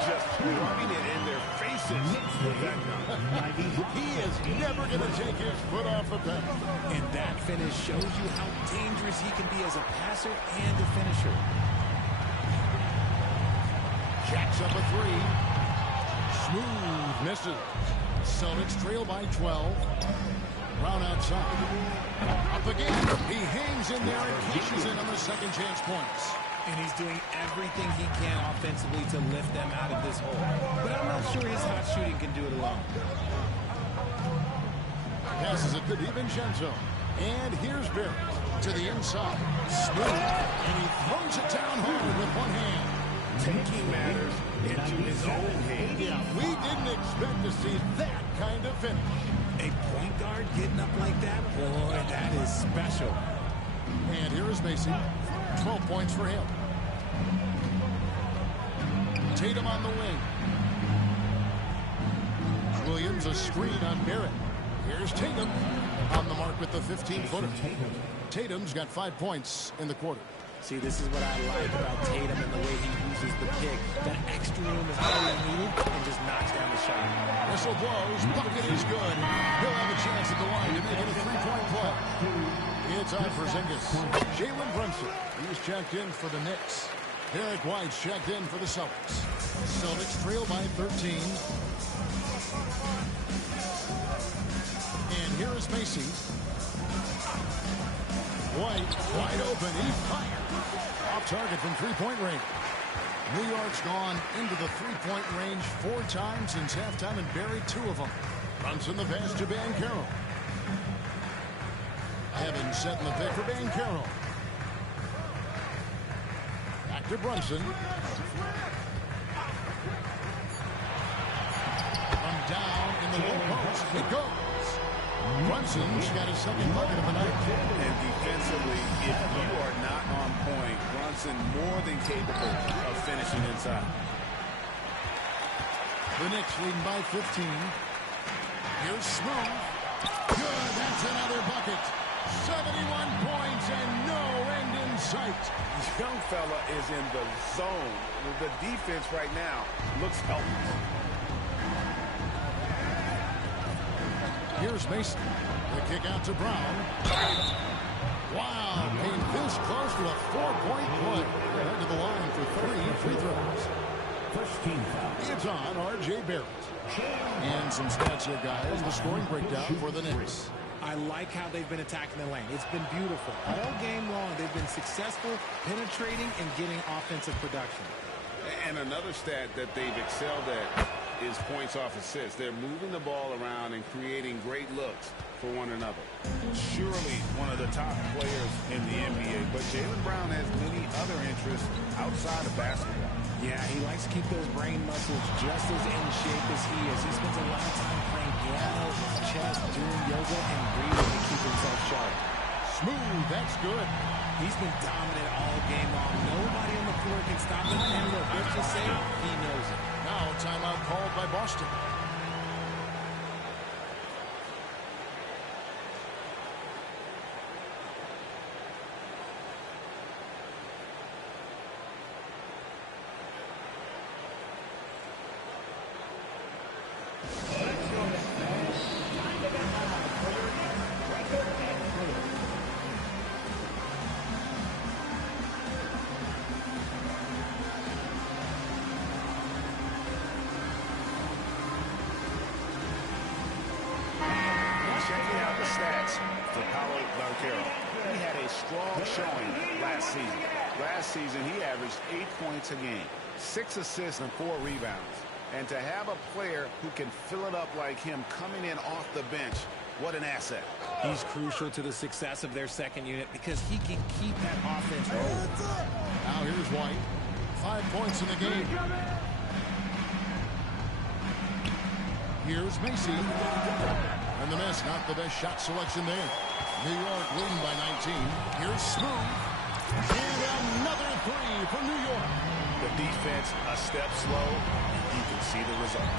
Just rubbing it in their faces with that gun. He is never going to take his foot off the peg. And that finish shows you how dangerous he can be as a passer and a finisher. Jacks up a 3. Smooth misses. Celtics trail by 12. Brown outside. Up again. He hangs in there and cashes in on the second chance points. And he's doing everything he can offensively to lift them out of this hole. But I'm not sure his hot shooting can do it alone. Passes it to DiVincenzo. And here's Barrett to the inside. Smooth. And he throws it down hard with one hand. Taking matters into his own hands. Yeah, we didn't expect to see that kind of finish. A point guard getting up like that? Boy, that is special. And here is Macy. 12 points for him. Tatum on the wing. Williams a screen on Barrett. Here's Tatum on the mark with the 15-footer. Tatum's got 5 points in the quarter. See, this is what I like about Tatum and the way he uses the pick. That extra room is all he needed and just knocks down the shot. Whistle blows. Bucket is good. He'll have a chance at the line to make it a 3-point play. It's on Porzingis. Jalen Brunson. He's checked in for the Knicks. Derek White's checked in for the Celtics. Celtics trail by 13. And here is Macy. White, wide open. He fired. Off target from three-point range. New York's gone into the three-point range 4 times since halftime and buried 2 of them. Brunson the pass to Banchero. Evans setting the pick for Banchero. Back to Brunson. From down in the low post. It goes. Brunson's got his second bucket of the night. And defensively, if you are not on point, Brunson more than capable of finishing inside. The Knicks leading by 15. Here's Smooth. Good, that's another bucket. 71 points and no end in sight. This young fella is in the zone. The defense right now looks helpless. Here's Mason. The kick out to Brown. Wow, came this close to a 4-point play. Head to the line for 3 free throws. First team foul. It's on R.J. Barrett. And some stats here, guys. The scoring breakdown for the Knicks. I like how they've been attacking the lane. It's been beautiful. All game long, they've been successful penetrating and getting offensive production. And another stat that they've excelled at is points off assists. They're moving the ball around and creating great looks for one another. Surely one of the top players in the NBA, but Jaylen Brown has many other interests outside of basketball. Yeah, he likes to keep those brain muscles just as in shape as he is. He spends a lot of time playing piano, chess, doing yoga, and breathing to keep himself sharp. Smooth, that's good. He's been dominant all game long. Nobody on the floor can stop him. And look, let's just say he knows it. Now a timeout called by Boston. Checking out the stats for Paolo Banchero. He had a strong showing last season. Last season, he averaged 8 points a game, 6 assists and 4 rebounds. And to have a player who can fill it up like him coming in off the bench, what an asset. He's crucial to the success of their second unit because he can keep that offense rolling. Now here's White. 5 points in the game. Here's Macy. And the miss, not the best shot selection there. New York leading by 19. Here's Smooth. And another 3 for New York. The defense a step slow. You can see the result.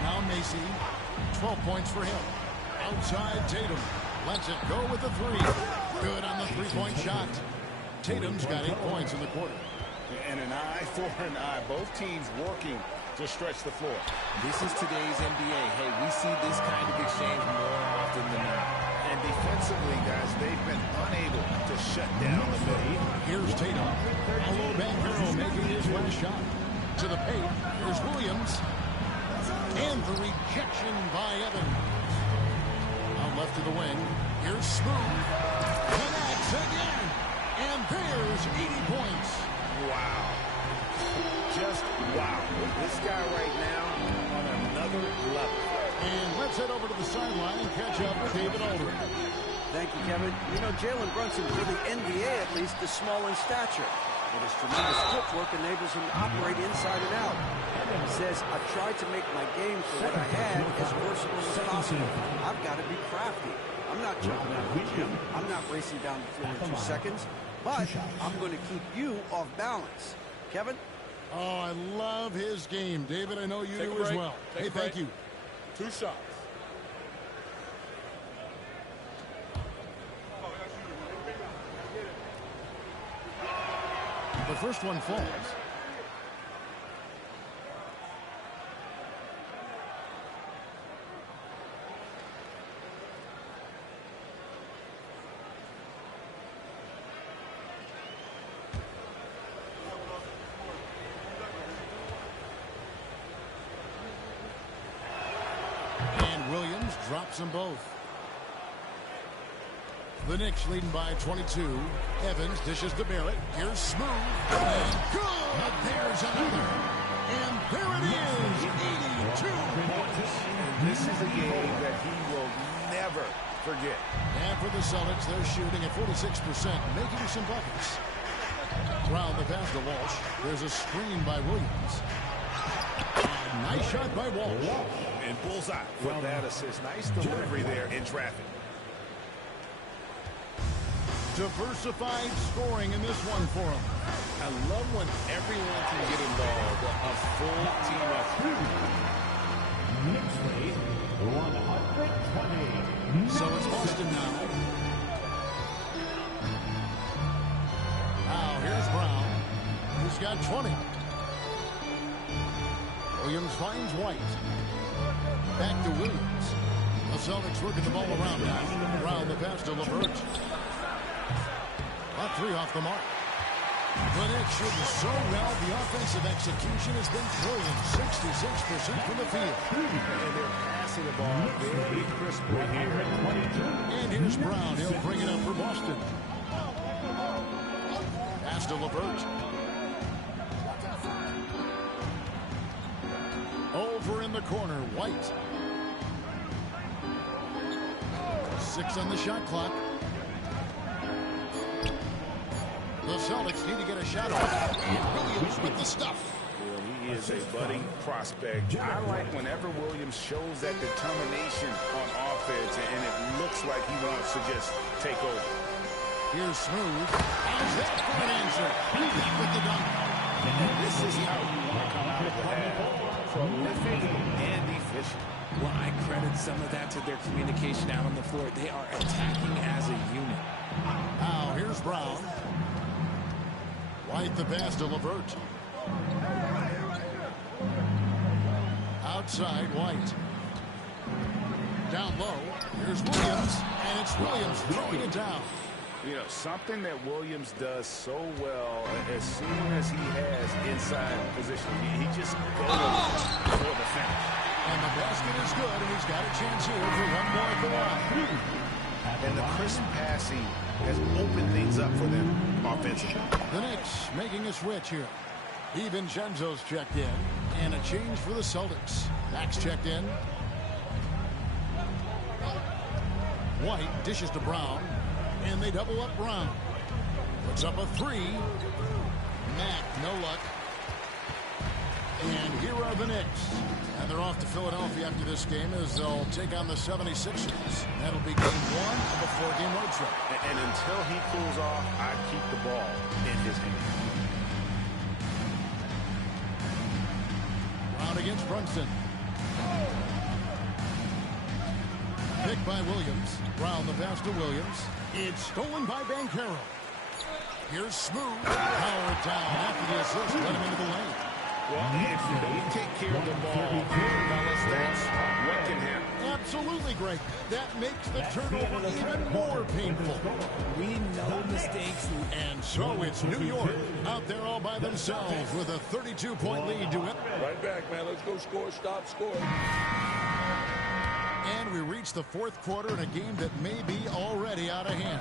Now Macy. 12 points for him. Outside Tatum. Lets it go with the 3. Good on the 3-point shot. Tatum's got 8 points in the quarter. And an eye for an eye. Both teams working to stretch the floor. This is today's NBA. Hey, we see this kind of exchange more often than not. And defensively, guys, they've been unable to shut down the middle. Here's Tatum. Paolo Banchero making his last shot. To the paint. Here's Williams. And the rejection by Evans. Out left to the wing. Here's Smooth. Connects again. And there's 80 points. Wow. Just wow. This guy right now on another level. And let's head over to the sideline and catch up with David Aldridge. Thank you, Kevin. You know, Jalen Brunson, for the NBA at least, is small in stature. But his tremendous footwork enables him to operate inside and out. He says, I've tried to make my game for what I had as versatile as possible. I've got to be crafty. I'm not jumping out of the gym. I'm not racing down the floor in 2 seconds. But I'm going to keep you off balance. Kevin? Oh, I love his game. David, I know you do as well. Hey, thank you. 2 shots. The first one falls. And Williams drops them both. The Knicks leading by 22. Evans dishes to Barrett. Here's smooth. And good. There's another. And there it is. 82 points. And this is a game that he will never forget. And for the Celtics, they're shooting at 46%, making some buckets. Brown the pass to Walsh. There's a screen by Williams. And nice shot by Walsh. And bullseye for that assist. Nice delivery there in traffic. Diversified scoring in this one for him. I love when everyone can get involved. A full team effort. Knicks lead 120. So it's Boston now. Now here's Brown. He's got 20. Williams finds White. Back to Williams. The Celtics working the ball around now. Brown the pass to LeVert. A three off the mark. The Knicks shooting so well. The offensive execution has been brilliant. 66% from the field. And they're passing the ball very crisply here. And here's Brown. He'll bring it up for Boston. Pass to LeVert. Over in the corner, White. 6 on the shot clock. The Celtics need to get a shot off. And Williams with the stuff. Well, he is a budding prospect. I like whenever Williams shows that determination on offense, and it looks like he wants to just take over. Here's Smooth. How's that for an answer? Back with the dunk. And this is how you want to come out of the half. Prolific and efficient. Well, I credit some of that to their communication out on the floor. They are attacking as a unit. Now here's Brown. White the pass to LeVert. Outside White. Down low. Here's Williams. And it's Williams throwing it down. You know, something that Williams does so well, as soon as he has inside position, he just goes for the finish. And the basket is good, and he's got a chance here for one more at the line. And the crisp passing has opened things up for them offensively. The Knicks making a switch here. DiVincenzo's checked in, and a change for the Celtics. Max checked in. White dishes to Brown, and they double up Brown. Puts up a three. Mack, no luck. And here are the Knicks. And they're off to Philadelphia after this game as they'll take on the 76ers. That'll be game 1 of a 4-game road trip. And until he cools off, I'd keep the ball in his hand. Brown against Brunson. Picked by Williams. Brown the pass to Williams. It's stolen by Banchero. Here's Smooth. Power it down after the assist. Let him into the lane. Well, if you don't take care of the ball, fellas, that's what can happen. Absolutely great. That makes the turnover even more painful. We know mistakes. And so it's New York out there all by themselves with a 32-point lead to win. Right back, man. Let's go score. Stop scoring. And we reach the fourth quarter in a game that may be already out of hand.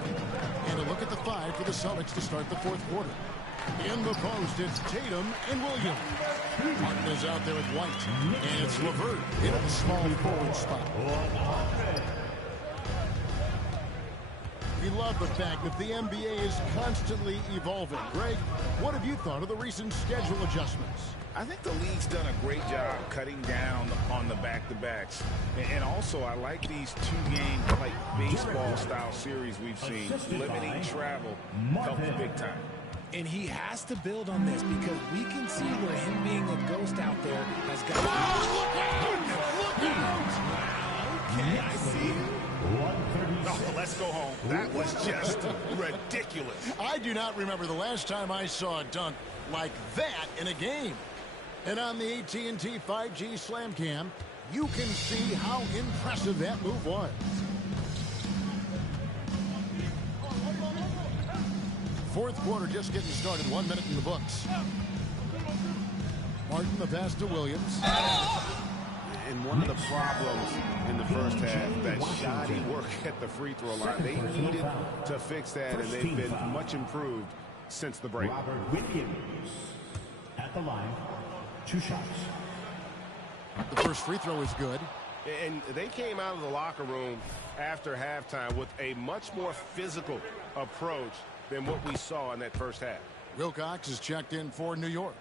And a look at the 5 for the Celtics to start the fourth quarter. In the post, it's Tatum and Williams. Martin is out there with White. And it's LeVert in the small forward spot. We love the fact that the NBA is constantly evolving. Greg, what have you thought of the recent schedule adjustments? I think the league's done a great job cutting down on the back-to-backs. And also, I like these two-game, like baseball-style series we've seen. Limiting travel helps big time. And he has to build on this because we can see where him being a ghost out there has got... Look out! Wow, okay, I see you. Oh, let's go home. That was just ridiculous. I do not remember the last time I saw a dunk like that in a game. And on the AT&T 5G Slam Cam, you can see how impressive that move was. Fourth quarter just getting started. 1 minute in the books. Martin the pass to Williams. And one of the problems in the first half, that shoddy work at the free throw line, they needed to fix that, and they've been much improved since the break. Robert Williams at the line, 2 shots. The first free throw is good. And they came out of the locker room after halftime with a much more physical approach than what we saw in that first half. Wilcox is checked in for New York.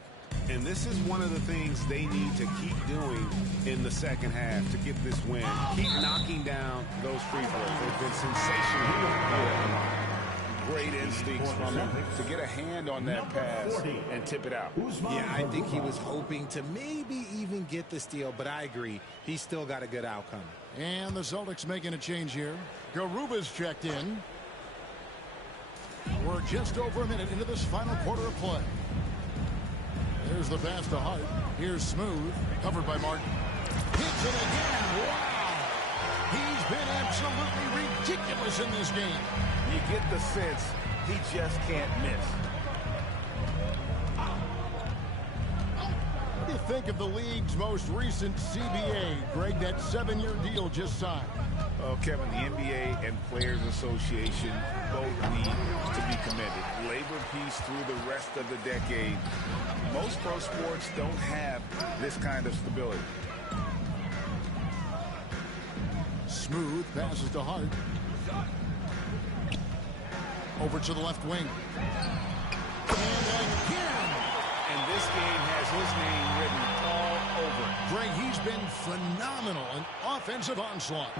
And this is one of the things they need to keep doing in the second half to get this win. Keep knocking down those free throws. They've been sensational. Great instincts from him to get a hand on that pass and tip it out. Yeah, I think he was hoping to maybe even get the steal, but I agree. He's still got a good outcome. And the Celtics making a change here. Garuba's checked in. We're just over a minute into this final quarter of play. There's the pass to Hart. Here's Smooth, covered by Martin. Hits it again. Wow! He's been absolutely ridiculous in this game. You get the sense he just can't miss. What do you think of the league's most recent CBA, Greg? That 7-year deal just signed. Oh, Kevin, the NBA and Players Association both need to be commended. Labor peace through the rest of the decade. Most pro sports don't have this kind of stability. Smooth passes to Hart. Over to the left wing. And again. And this game has his name written all over it. Greg, he's been phenomenal in offensive onslaught.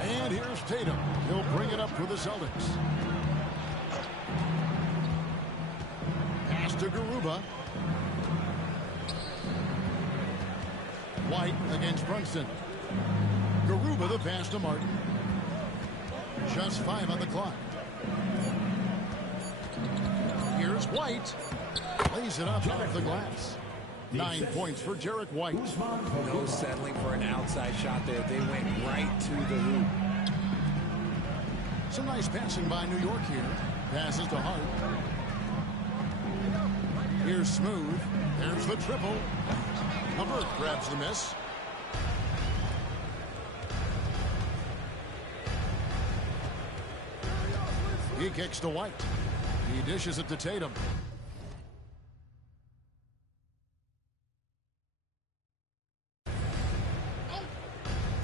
And here's Tatum. He'll bring it up for the Celtics. Pass to Garuba. White against Brunson. Garuba the pass to Martin. Just 5 on the clock. Here's White. Lays it up off the glass. 9 points for Jarek White. No settling for an outside shot there. They went right to the hoop. Some nice passing by New York here. Passes to Hart. Here's Smooth. There's the triple. Hubbard grabs the miss. He kicks to White. He dishes it to Tatum.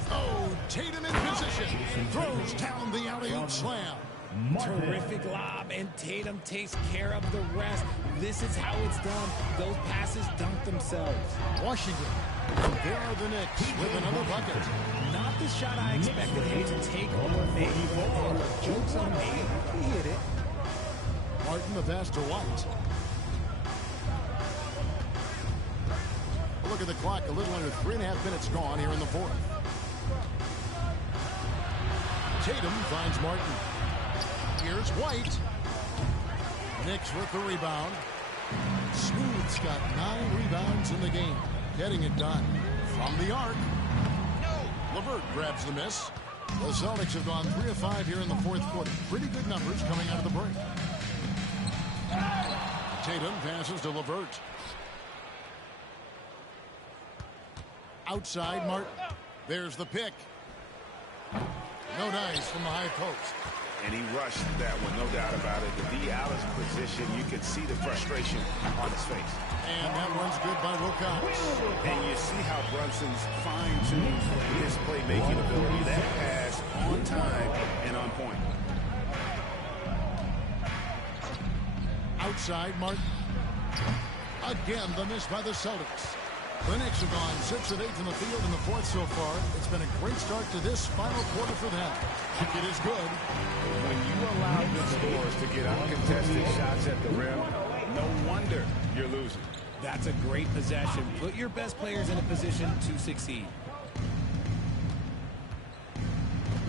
Oh, Tatum in position. Throws down the alley-oop slam. Terrific lob, and Tatum takes care of the rest. This is how it's done. Those passes dunk themselves. Washington. There are the Knicks with another bucket. Not the shot I expected him to take or make. Joke's on me. He hit it. Martin the pass to White. Look at the clock. A little under 3.5 minutes gone here in the fourth. Tatum finds Martin. Here's White. Knicks with the rebound. Smooth's got 9 rebounds in the game. Getting it done. From the arc. LeVert grabs the miss. The Celtics have gone 3 of 5 here in the fourth quarter. Pretty good numbers coming out of the break. Tatum passes to LeVert. Outside Martin. There's the pick. No dice from the high post. And he rushed that one, no doubt about it. The D. Alice position, you could see the frustration on his face. And that one's good by Wilcox. And you see how Brunson's fine-tuned his playmaking ability. That pass on time and on point. Outside Martin. Again, the miss by the Celtics. The Knicks have gone 6 of 8 in the field in the fourth so far. It's been a great start to this final quarter for them. It is good. When you allow good scores to get uncontested shots at the rim, no wonder you're losing. That's a great possession. Put your best players in a position to succeed.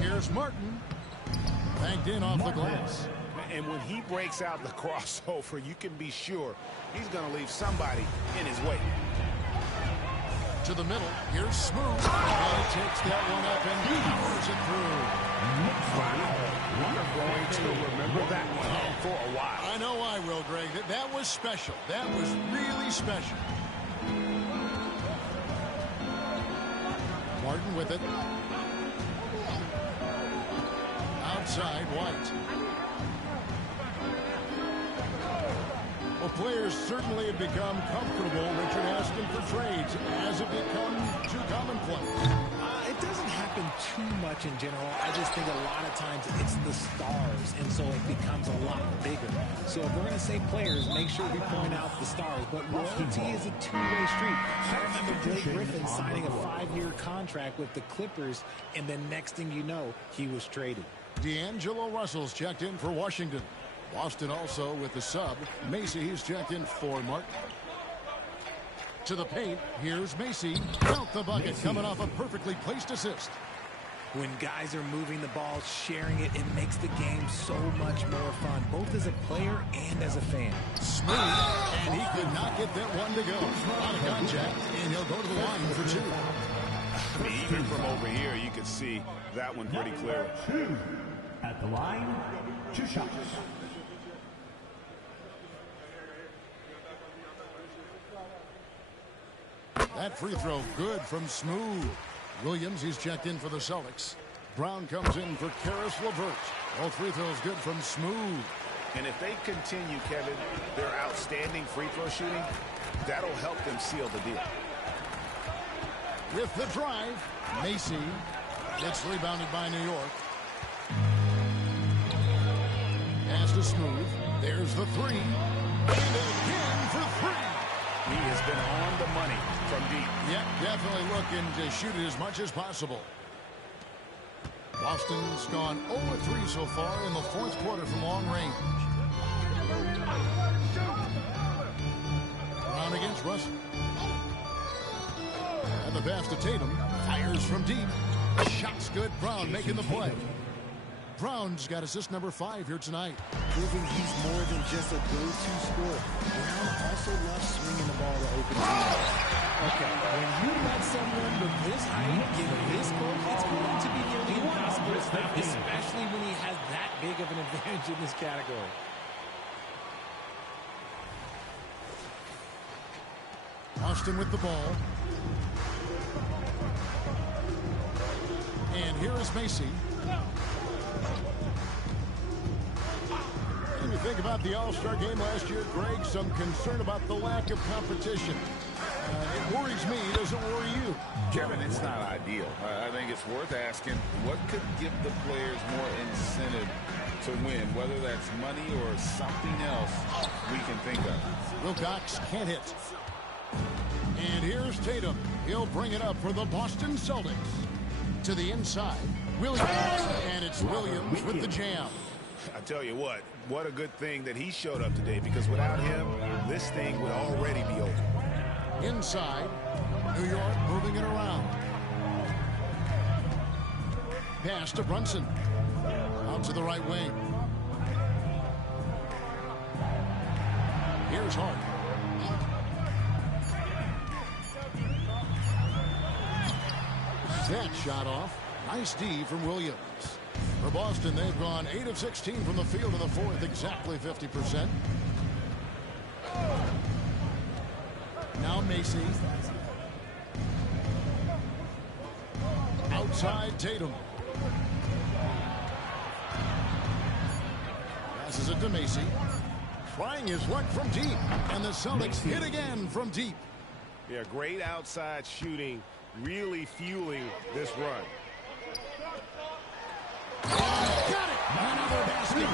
Here's Martin. Banked in off the glass. And when he breaks out the crossover, you can be sure he's going to leave somebody in his way. To the middle. Here's Smooth. And he takes that one up and powers it through. We're going to remember that one for a while. I know I will, Greg. That was special. That was really special. Harden with it. Outside, White. Well, players certainly have become comfortable, Richard, asking for trades. Has it become too commonplace? It doesn't happen too much in general. I just think a lot of times it's the stars, and so it becomes a lot bigger. So if we're going to say players, make sure we point out the stars. But loyalty is a two-way street. I remember Blake Griffin signing a 5-year contract with the Clippers, and then next thing you know, he was traded. D'Angelo Russell's checked in for Washington. Boston also with the sub. Macy, he's checked in for Martin. To the paint, here's Macy. Count the bucket, coming off a perfectly placed assist. When guys are moving the ball, sharing it, it makes the game so much more fun, both as a player and as a fan. Smooth, and he could not get that one to go. Out of contact, and he'll go to the line for two. I mean, even from over here, you can see that one pretty clearly. At the line, 2 shots. That free throw good from Smooth. Williams, he's checked in for the Celtics. Brown comes in for Karis LeVert. All free throws good from Smooth. And if they continue, Kevin, their outstanding free throw shooting, that'll help them seal the deal. With the drive, Macy gets rebounded by New York. Pass to Smooth. There's the three. And again for three. He has been on the money from deep. Yep, definitely looking to shoot it as much as possible. Boston's gone 0-3 so far in the fourth quarter from long range. Brown against Russell. And the pass to Tatum. Fires from deep. Shot's good. Brown making the play. Brown's got assist number 5 here tonight. Proving he's more than just a go-to scorer. Brown also loves swinging the ball to open teams. Okay, when you let someone with this height get this goal, it's going to be nearly impossible to stop, especially when he has that big of an advantage in this category. Austin with the ball. And here is Macy. When you think about the All-Star game last year, Greg, some concern about the lack of competition. It worries me. Does it worry you? Kevin, it's not ideal. I think it's worth asking what could give the players more incentive to win, whether that's money or something else we can think of. Wilcox can't hit. And here's Tatum. He'll bring it up for the Boston Celtics. To the inside, Williams. And it's Williams with the jam. I tell you what a good thing that he showed up today, because without him, this thing would already be over. Inside, New York moving it around. Pass to Brunson. Out to the right wing. Here's Hart. That shot off. Nice D from Williams. For Boston, they've gone 8 of 16 from the field in the fourth, exactly 50%. Now Macy. Outside Tatum. Passes it to Macy. Trying his luck from deep. And the Celtics hit again from deep. Yeah, great outside shooting, really fueling this run. Got it! Another basket.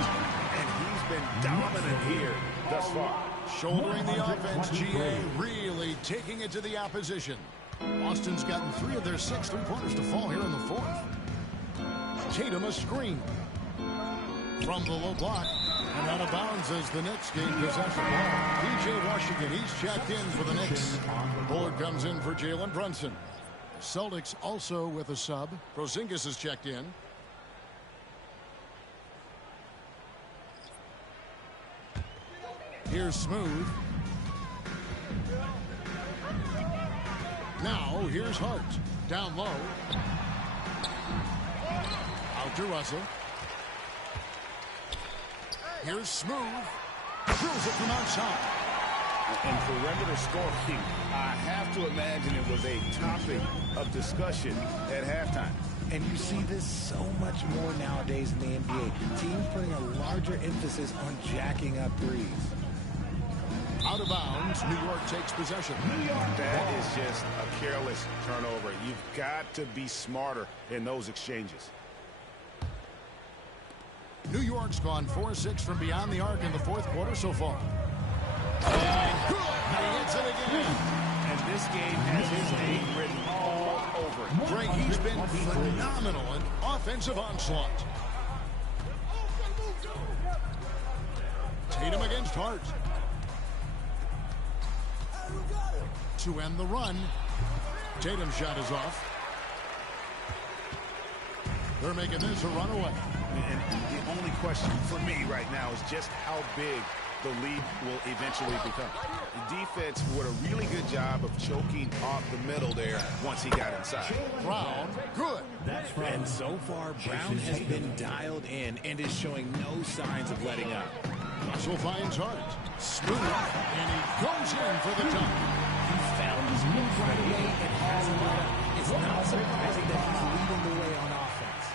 And he's been dominant here thus far. Shouldering the offense, GA really taking it to the opposition. Boston's gotten 3 of their 6 three-pointers to fall here in the fourth. Tatum a screen. From the low block. And out of bounds as the Knicks gain possession. P.J. Washington, he's checked in for the Knicks. Board comes in for Jalen Brunson. Celtics also with a sub. Porzingis is checked in. Here's Smooth. Now, here's Hart. Down low. Out to Russell. Here's Smooth. Drills it from outside. And perimeter scoring, I have to imagine it was a topic of discussion at halftime. And you see this so much more nowadays in the NBA. Teams putting a larger emphasis on jacking up threes. Out of bounds, New York takes possession. That is just a careless turnover. You've got to be smarter in those exchanges. New York's gone 4-6 from beyond the arc in the fourth quarter so far. And good! He hits it again. And this game has his name written all over it. Greg, he's been phenomenal in offensive onslaught. Tatum against Hart. To end the run. Tatum's shot is off. They're making this a runaway. And the only question for me right now is just how big the lead will eventually become. The defense did a really good job of choking off the middle there once he got inside. Brown, good. And so far, Brown has been dialed in and is showing no signs of letting up. Russell finds Hart. Smooth, and he goes in for the dunk. He found his move right away and hasn't let up. It's not surprising that he's leading the way on offense.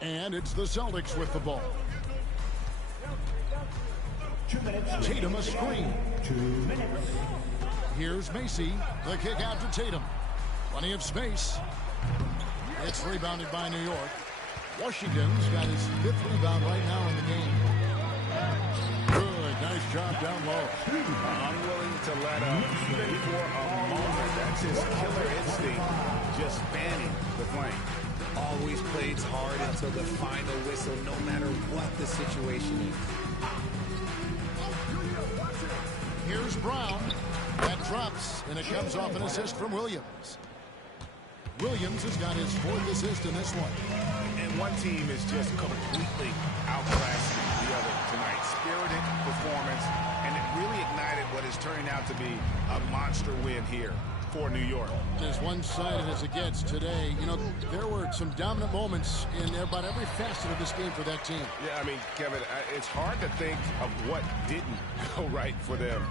And it's the Celtics with the ball. 2 minutes. Tatum a screen. 2 minutes. Here's Macy. The kick out to Tatum. Plenty of space. It's rebounded by New York. Washington's got his 5th rebound right now in the game. Good. Nice job down low. Unwilling to let up even for a moment. That's his killer instinct, just fanning the flame. Always plays hard until the final whistle, no matter what the situation is. Here's Brown. That drops, and it comes off an assist from Williams. Williams has got his 4th assist in this one. And one team is just completely outclassing the other tonight. Spirited performance, and it really ignited what is turning out to be a monster win here for New York. As one-sided as it gets today, you know, there were some dominant moments in about every facet of this game for that team. Yeah, I mean, Kevin, it's hard to think of what didn't go right for them.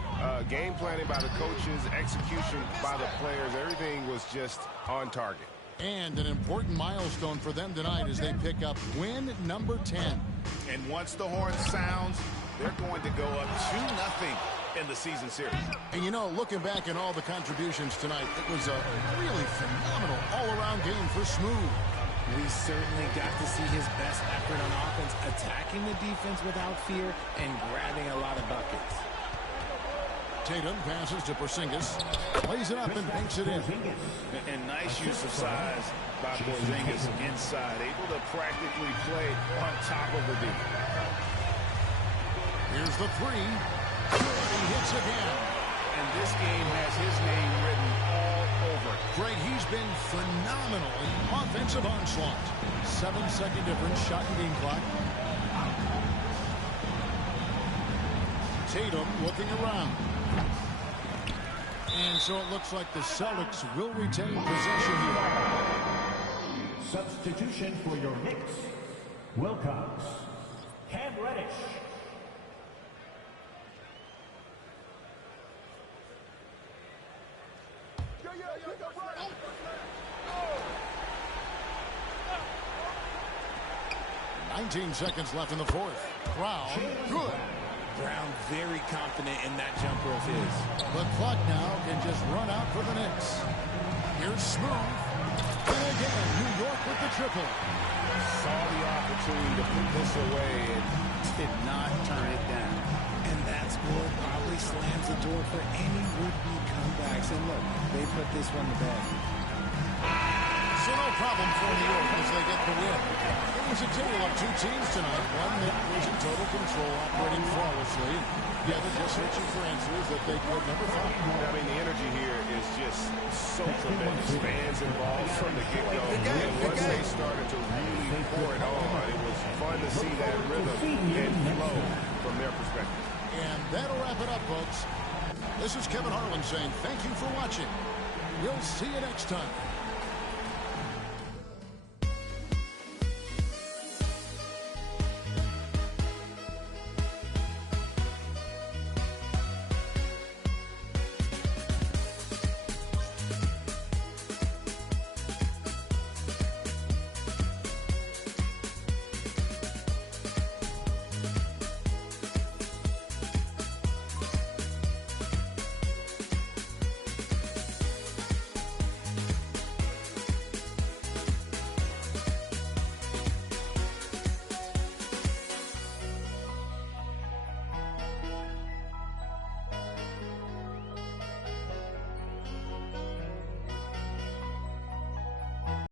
Game planning by the coaches, execution by the players, everything was just on target. And an important milestone for them tonight as they pick up win number 10. And once the horn sounds, they're going to go up 2-0 in the season series. And you know, looking back at all the contributions tonight, it was a really phenomenal all-around game for Smooth. We certainly got to see his best effort on offense, attacking the defense without fear and grabbing a lot of buckets. Tatum passes to Porzingis, plays it up and banks it in. And nice use of size by Porzingis inside, able to practically play on top of the D. Here's the 3. He hits again. And this game has his name written all over it. Greg, he's been phenomenal in offensive onslaught. 7-second difference, shot and game clock. Tatum looking around. And so it looks like the Celtics will retain possession here. Substitution for your Knicks. Wilcox. Cam Reddish. Seconds left in the fourth. Brown, good. Brown very confident in that jumper of his. The clock now can just run out for the Knicks. Here's Smooth. And again, New York with the triple. Saw the opportunity to put this away and did not turn it down. And that score probably slams the door for any would-be comebacks. And look, they put this one to bed. So no problem for New York as they get the win. It was a tale of 2 teams tonight. One that was in total control, operating flawlessly. The other just searching for answers that they could never find. I mean, the energy here is just so tremendous. Fans involved from the get-go. And once they started to really pour it on, it was fun to see that rhythm and flow from their perspective. And that'll wrap it up, folks. This is Kevin Harlan saying thank you for watching. We'll see you next time.